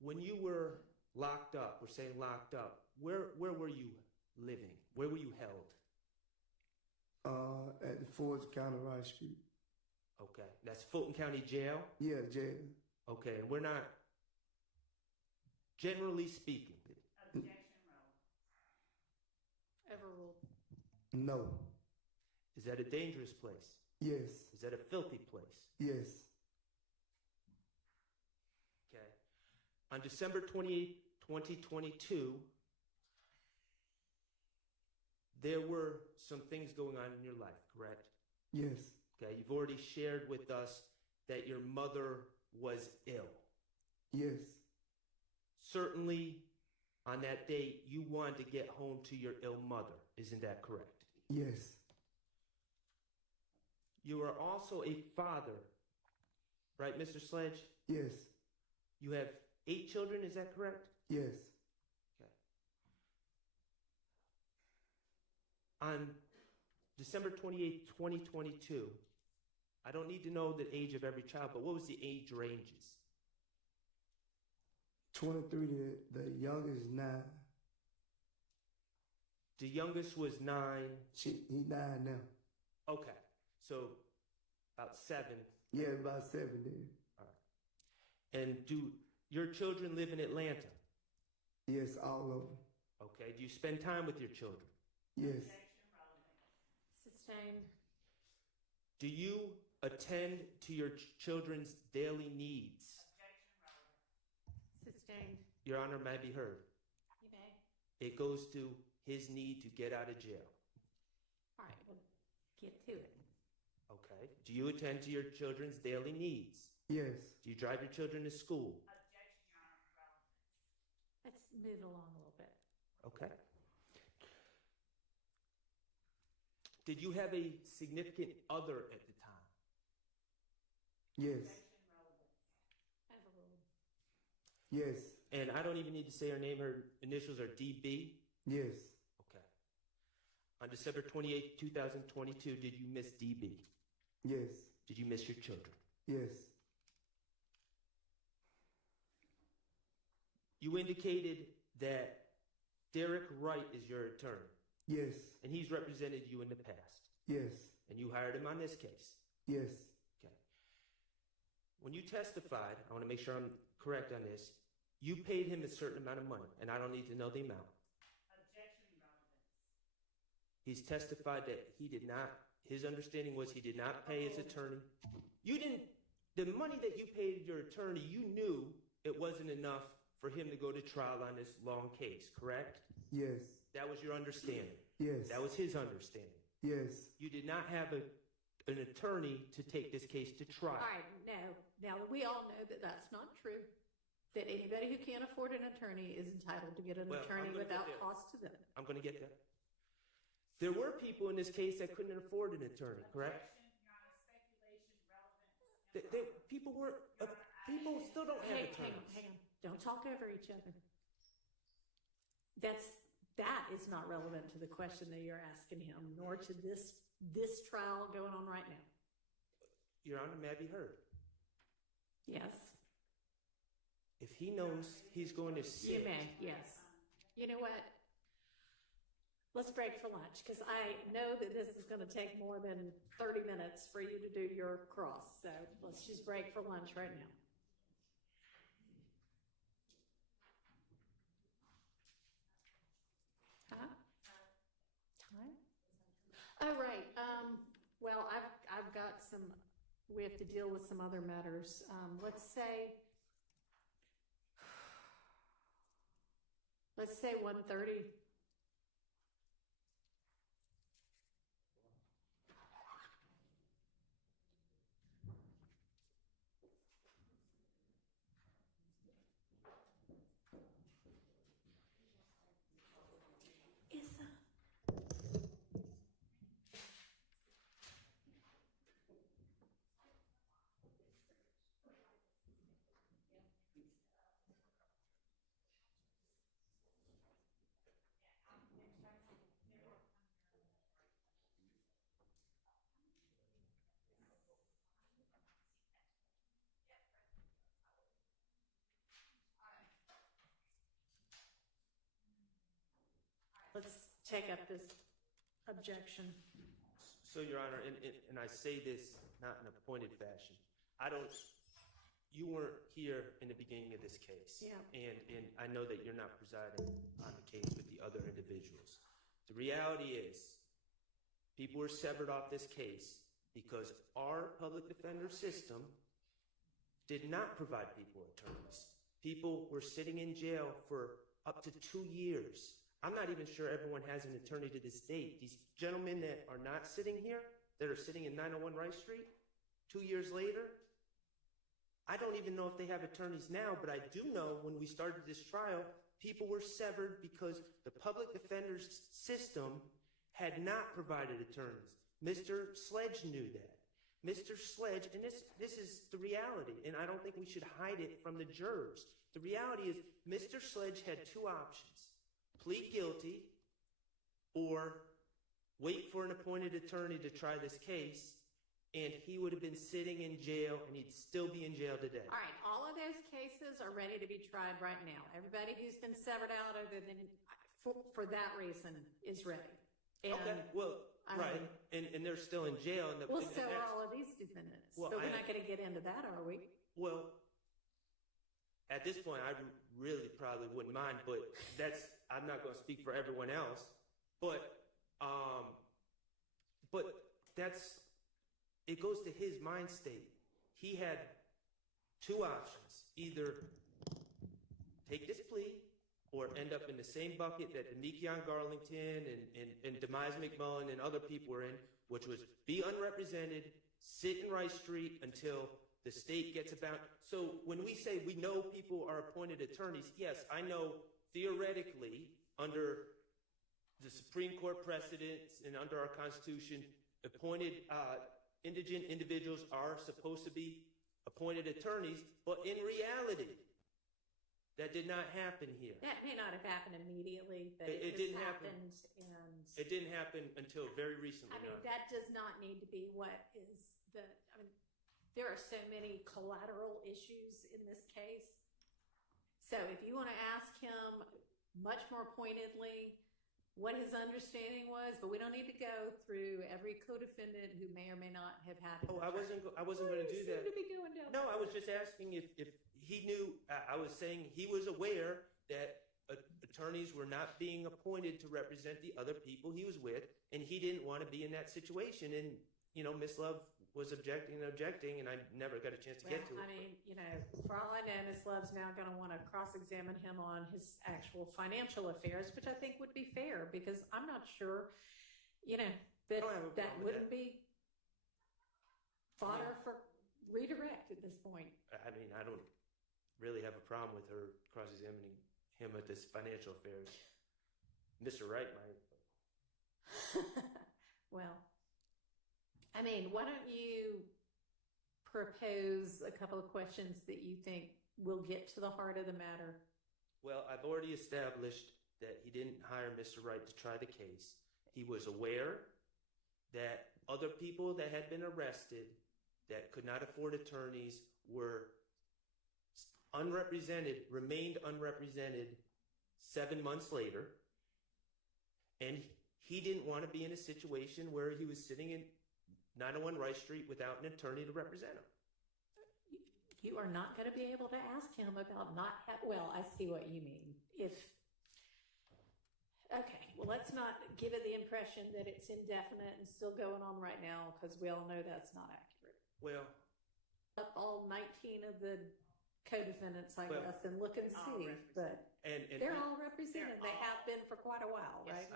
when you were locked up, we're saying locked up, where were you living? Where were you held? At the Forge County Rice Street. Okay. That's Fulton County Jail? Yeah, jail. Okay. And we're not, generally speaking. Objection, roll. Overruled. No. Is that a dangerous place? Yes. Is that a filthy place? Yes. Okay. On December 28th, 2022, there were some things going on in your life, correct? Yes. Okay. You've already shared with us that your mother was ill. Yes. Certainly, on that date, you wanted to get home to your ill mother. Isn't that correct? Yes. You are also a father, right, Mr. Sledge? Yes. You have 8 children, is that correct? Yes. Okay. On December 28th, 2022, I don't need to know the age of every child, but what was the age ranges? 23, the youngest 9. The youngest was 9. He 9 now. Okay. So about 7. Yeah, about 7 then. All right. And do your children live in Atlanta? Yes, all of them. Okay. Do you spend time with your children? Yes. Sustained. Do you attend to your children's daily needs? Sustained. Your Honor, may be heard. You may. It goes to his need to get out of jail. All right, we'll get to it. Okay. Do you attend to your children's daily needs? Yes. Do you drive your children to school? Let's move along a little bit. Okay. Did you have a significant other at the time? Yes. Overruled. Yes. And I don't even need to say her name. Her initials are DB. Yes. Okay. On December 28th, 2022, did you miss DB? Yes. Did you miss your children? Yes. You indicated that Derek Wright is your attorney, Yes. and he's represented you in the past, Yes. and you hired him on this case. Yes. Okay. When you testified, I want to make sure I'm correct on this, you paid him a certain amount of money, and I don't need to know the amount. Objection relevance. He's testified that he did not, his understanding was he did not pay his attorney. You didn't, the money that you paid your attorney, you knew it wasn't enough for him to go to trial on this long case, correct? Yes. That was your understanding. Yes. That was his understanding. Yes. You did not have an attorney to take this case to trial. All right, no. Now, we all know that that's not true. That anybody who can't afford an attorney is entitled to get an Well, attorney I'm gonna without get there. cost to them. I'm going to get there. There were people in this case that couldn't afford an attorney, correct? Objection, Your Honor, speculation, relevance. People were, people still don't have attorneys. Hang on. Don't talk over each other. That is not relevant to the question that you're asking him, nor to this trial going on right now. Your Honor, may I be heard? Yes, If he knows he's going to you sit, may. Yes. You know what? Let's break for lunch, because I know that this is going to take more than 30 minutes for you to do your cross. So let's just break for lunch right now. Huh? Time? Oh, right. Well, I've got some, we have to deal with some other matters. Let's say 1:30. Let's take up this objection. so Your Honor, and I say this not in a pointed fashion, you weren't here in the beginning of this case. Yeah. And I know that you're not presiding on the case with the other individuals. The reality is, people were severed off this case because our public defender system did not provide people attorneys. People were sitting in jail for up to 2 years. I'm not even sure everyone has an attorney to this date. These gentlemen that are not sitting here, that are sitting in 901 Rice Street, 2 years later, I don't even know if they have attorneys now, but I do know when we started this trial, people were severed because the public defender's system had not provided attorneys. Mr. Sledge knew that. Mr. Sledge, and this is the reality, and I don't think we should hide it from the jurors. The reality is Mr. Sledge had two options: plead guilty or wait for an appointed attorney to try this case, and he would have been sitting in jail, and he'd still be in jail today. All right, all of those cases are ready to be tried right now. Everybody who's been severed out other than for that reason is ready. And, Okay, well, right, and they're still in jail. And well, so are all of these defendants. Well, but we're not going to get into that, are we? Well, at this point, I really probably wouldn't mind, but I'm not going to speak for everyone else. But it goes to his mind state. He had two options: either take this plea or end up in the same bucket that Nikion Garlington and Demise McMullen and other people were in, which was be unrepresented, sit in Rice Street until the state gets about. So when we say we know people are appointed attorneys, yes, I know theoretically, under the Supreme Court precedents and under our Constitution, appointed indigent individuals are supposed to be appointed attorneys, but in reality, that did not happen here. That may not have happened immediately, but It just didn't happen. happened, and It didn't happen until very recently. I mean, that does not need to be what is the. I mean, there are so many collateral issues in this case. So if you want to ask him much more pointedly what his understanding was, but we don't need to go through every co-defendant who may or may not have had. Oh, I wasn't going to do that. You seem to be going down. No, I was just asking if he knew. I was saying he was aware that attorneys were not being appointed to represent the other people he was with, and he didn't want to be in that situation. And Miss Love was objecting, and I never got a chance to get to it. I mean, for all I know, Ms. Love's now going to want to cross-examine him on his actual financial affairs, which I think would be fair, because I'm not sure, that wouldn't be fodder for redirect at this point. I mean, I don't really have a problem with her cross-examining him at this financial affairs. Mr. Wright might. Well, I mean, why don't you propose a couple of questions that you think will get to the heart of the matter? Well, I've already established that he didn't hire Mr. Wright to try the case. He was aware that other people that had been arrested that could not afford attorneys were remained unrepresented 7 months later. And he didn't want to be in a situation where he was sitting in 901 Rice Street without an attorney to represent him. You are not going to be able to ask him about well, I see what you mean. Okay, well, let's not give it the impression that it's indefinite and still going on right now, because we all know that's not accurate. Well, up all 19 of the co-defendants, I guess, and look and see. But they're all represented. They have been for quite a while, right?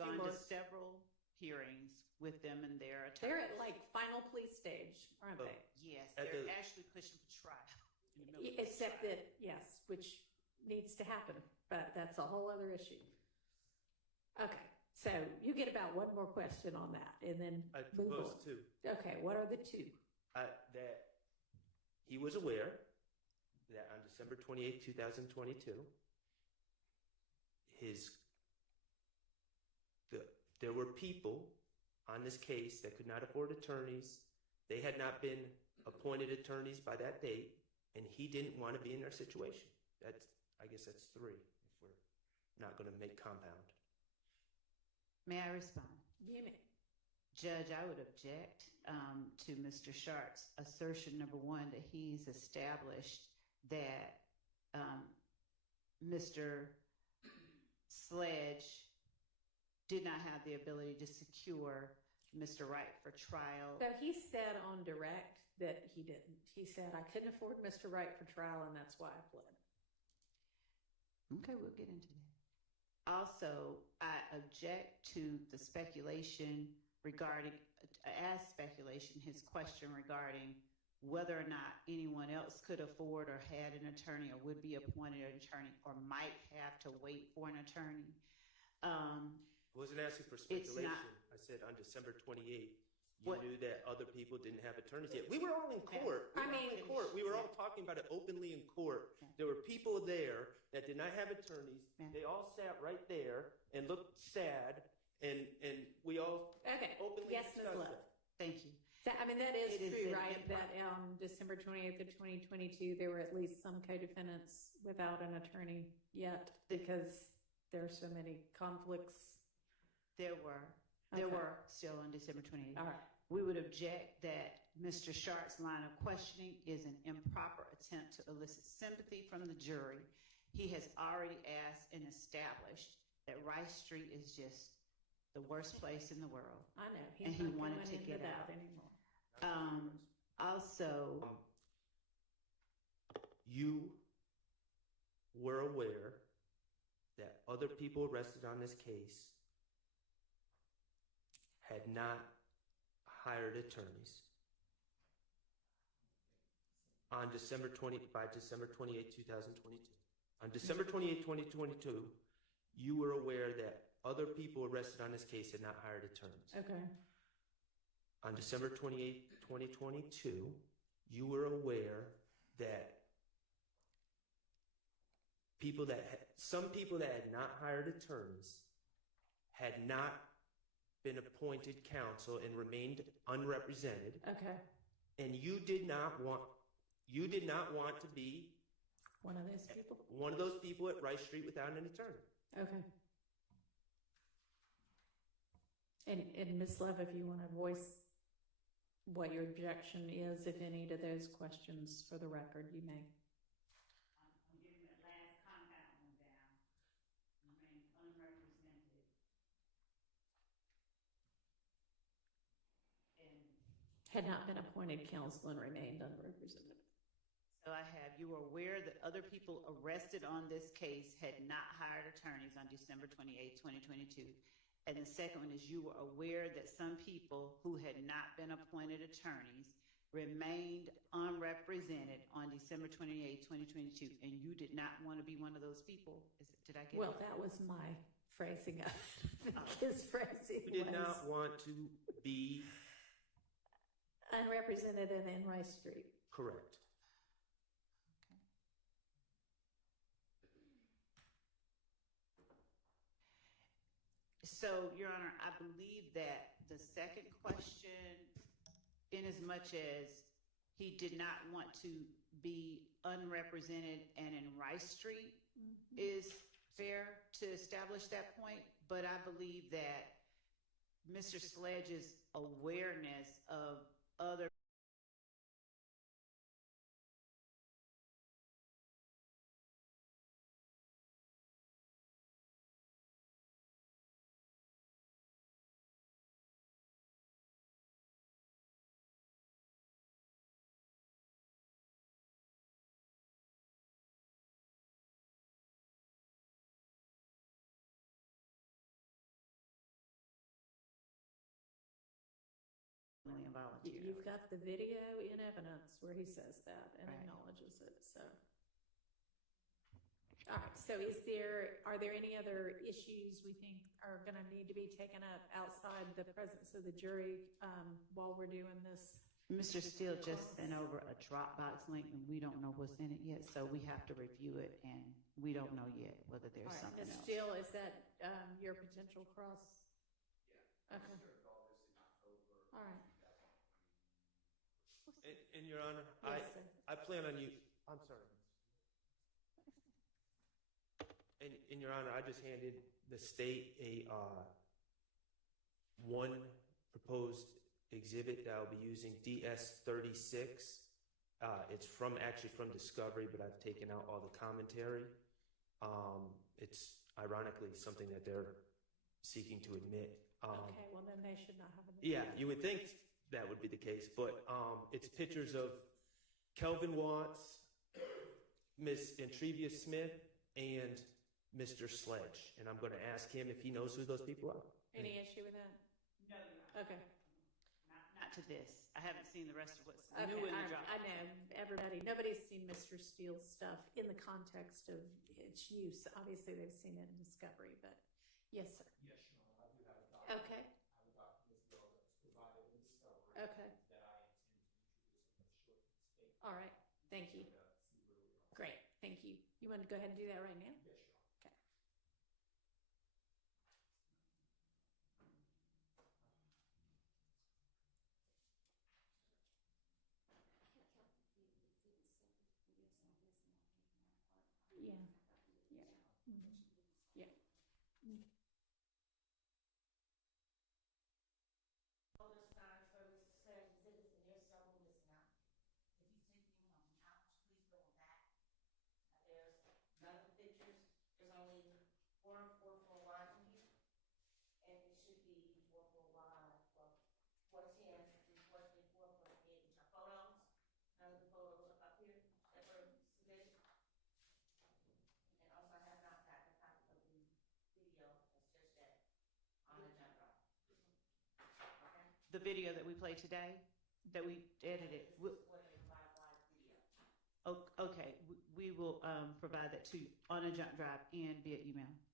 Gone to several hearings with them and their attorneys. They're at like final plea stage, aren't they? Yes, they're actually pushing for trial. Except that, yes, which needs to happen, but that's a whole other issue. Okay, so you get about one more question on that, and then I move propose on. two. Okay, what are the two? That he was aware that on December 28, 2022, there were people on this case that could not afford attorneys. They had not been appointed attorneys by that date, and he didn't want to be in their situation. I guess that's three, if we're not going to make compound. May I respond? You may. Judge, I would object to Mr. Sharp's assertion, number one, that he's established that Mr. Sledge did not have the ability to secure Mr. Wright for trial. So he said on direct that he didn't. He said, I couldn't afford Mr. Wright for trial, and that's why I pled. Okay, we'll get into that. Also, I object to the speculation regarding, his question regarding whether or not anyone else could afford or had an attorney or would be appointed an attorney or might have to wait for an attorney. I wasn't asking for speculation. I said on December 28th, you knew that other people didn't have attorneys yet. We were all in court. We were all talking about it openly in court. There were people there that did not have attorneys. They all sat right there and looked sad, and we all openly discussed it. Thank you. That is true, right? That on December 28th of 2022, there were at least some co-defendants without an attorney yet because there are so many conflicts. There were still on December 28th. All right. We would object that Mr. Sharp's line of questioning is an improper attempt to elicit sympathy from the jury. He has already asked and established that Rice Street is just the worst place in the world. I know. And he wanted to get out anymore. Also, you were aware that other people arrested on this case had not hired attorneys on by December 28, 2022. On December 28, 2022, you were aware that other people arrested on this case had not hired attorneys. Okay. On December 28, 2022, you were aware that some people that had not hired attorneys had not been appointed counsel and remained unrepresented. Okay. And you did not want to be One of those people. one of those people at Rice Street without an attorney. Okay. And Ms. Love, if you want to voice what your objection is, if any, to those questions for the record, you may. I'm getting that last compound one down. Remain unrepresented. And Had not been appointed counsel and remained unrepresented. So I have, you were aware that other people arrested on this case had not hired attorneys on December 28, 2022. And the second one is you were aware that some people who had not been appointed attorneys remained unrepresented on December 28, 2022, and you did not want to be one of those people. Did I get Well, it? that was my phrasing of it. His phrasing You did was not want to be unrepresented and in Rice Street. correct. So, Your Honor, I believe that the second question, in as much as he did not want to be unrepresented and in Rice Street, is fair to establish that point. But I believe that Mr. Sledge's awareness of other and volunteer. You've got the video in evidence where he says that and Right. acknowledges it, so. All right, so are there any other issues we think are gonna need to be taken up outside the presence of the jury, while we're doing this? Mr. Steele just sent over a Dropbox link, and we don't know what's in it yet, so we have to review it, and we don't know yet whether All there's right, something Ms. else. Steele, is that, your potential cross? Yeah. Okay. All right. And Your Honor, Yes, sir. I plan on you. I'm sorry. And Your Honor, I just handed the state one proposed exhibit that I'll be using, DS-36. It's actually from Discovery, but I've taken out all the commentary. It's ironically something that they're seeking to admit. Okay, well then they should not have an. Yeah, you would think that would be the case, but it's pictures of Kelvin Watts, Miss Entrevia Smith, and Mr. Sledge. And I'm going to ask him if he knows who those people are. Any issue with that? No, Your Honor. Okay. Not to this. I haven't seen the rest of what's Okay, new in the I Dropbox. know, nobody's seen Mr. Steele's stuff in the context of its use. Obviously, they've seen it in Discovery, but yes, sir. Yes, Your Honor, I do have a document. Okay, I have a document as well that was provided in Discovery. Okay. That I intend to introduce in the short statement. all right, thank you. See where we are. Great, thank you. You want to go ahead and do that right now? Yes, Your Honor. Okay. Yeah, yeah. Mhm. Yeah. Mm. Other signs for Mr. Sledge exhibits, and there's several missing out. If you take any of them out, please bring them back. There's none of the pictures, there's only 444 wide in here. And it should be 44 wide, well, 410 through 424, 428, which are photos. None of the photos are up here that were submitted. And also I have not gotten a copy of the video, it's just that on the jump drive. Okay? The video that we played today, that we edited. What is my live video? Okay, we will will provide that to you on a jump drive and via email.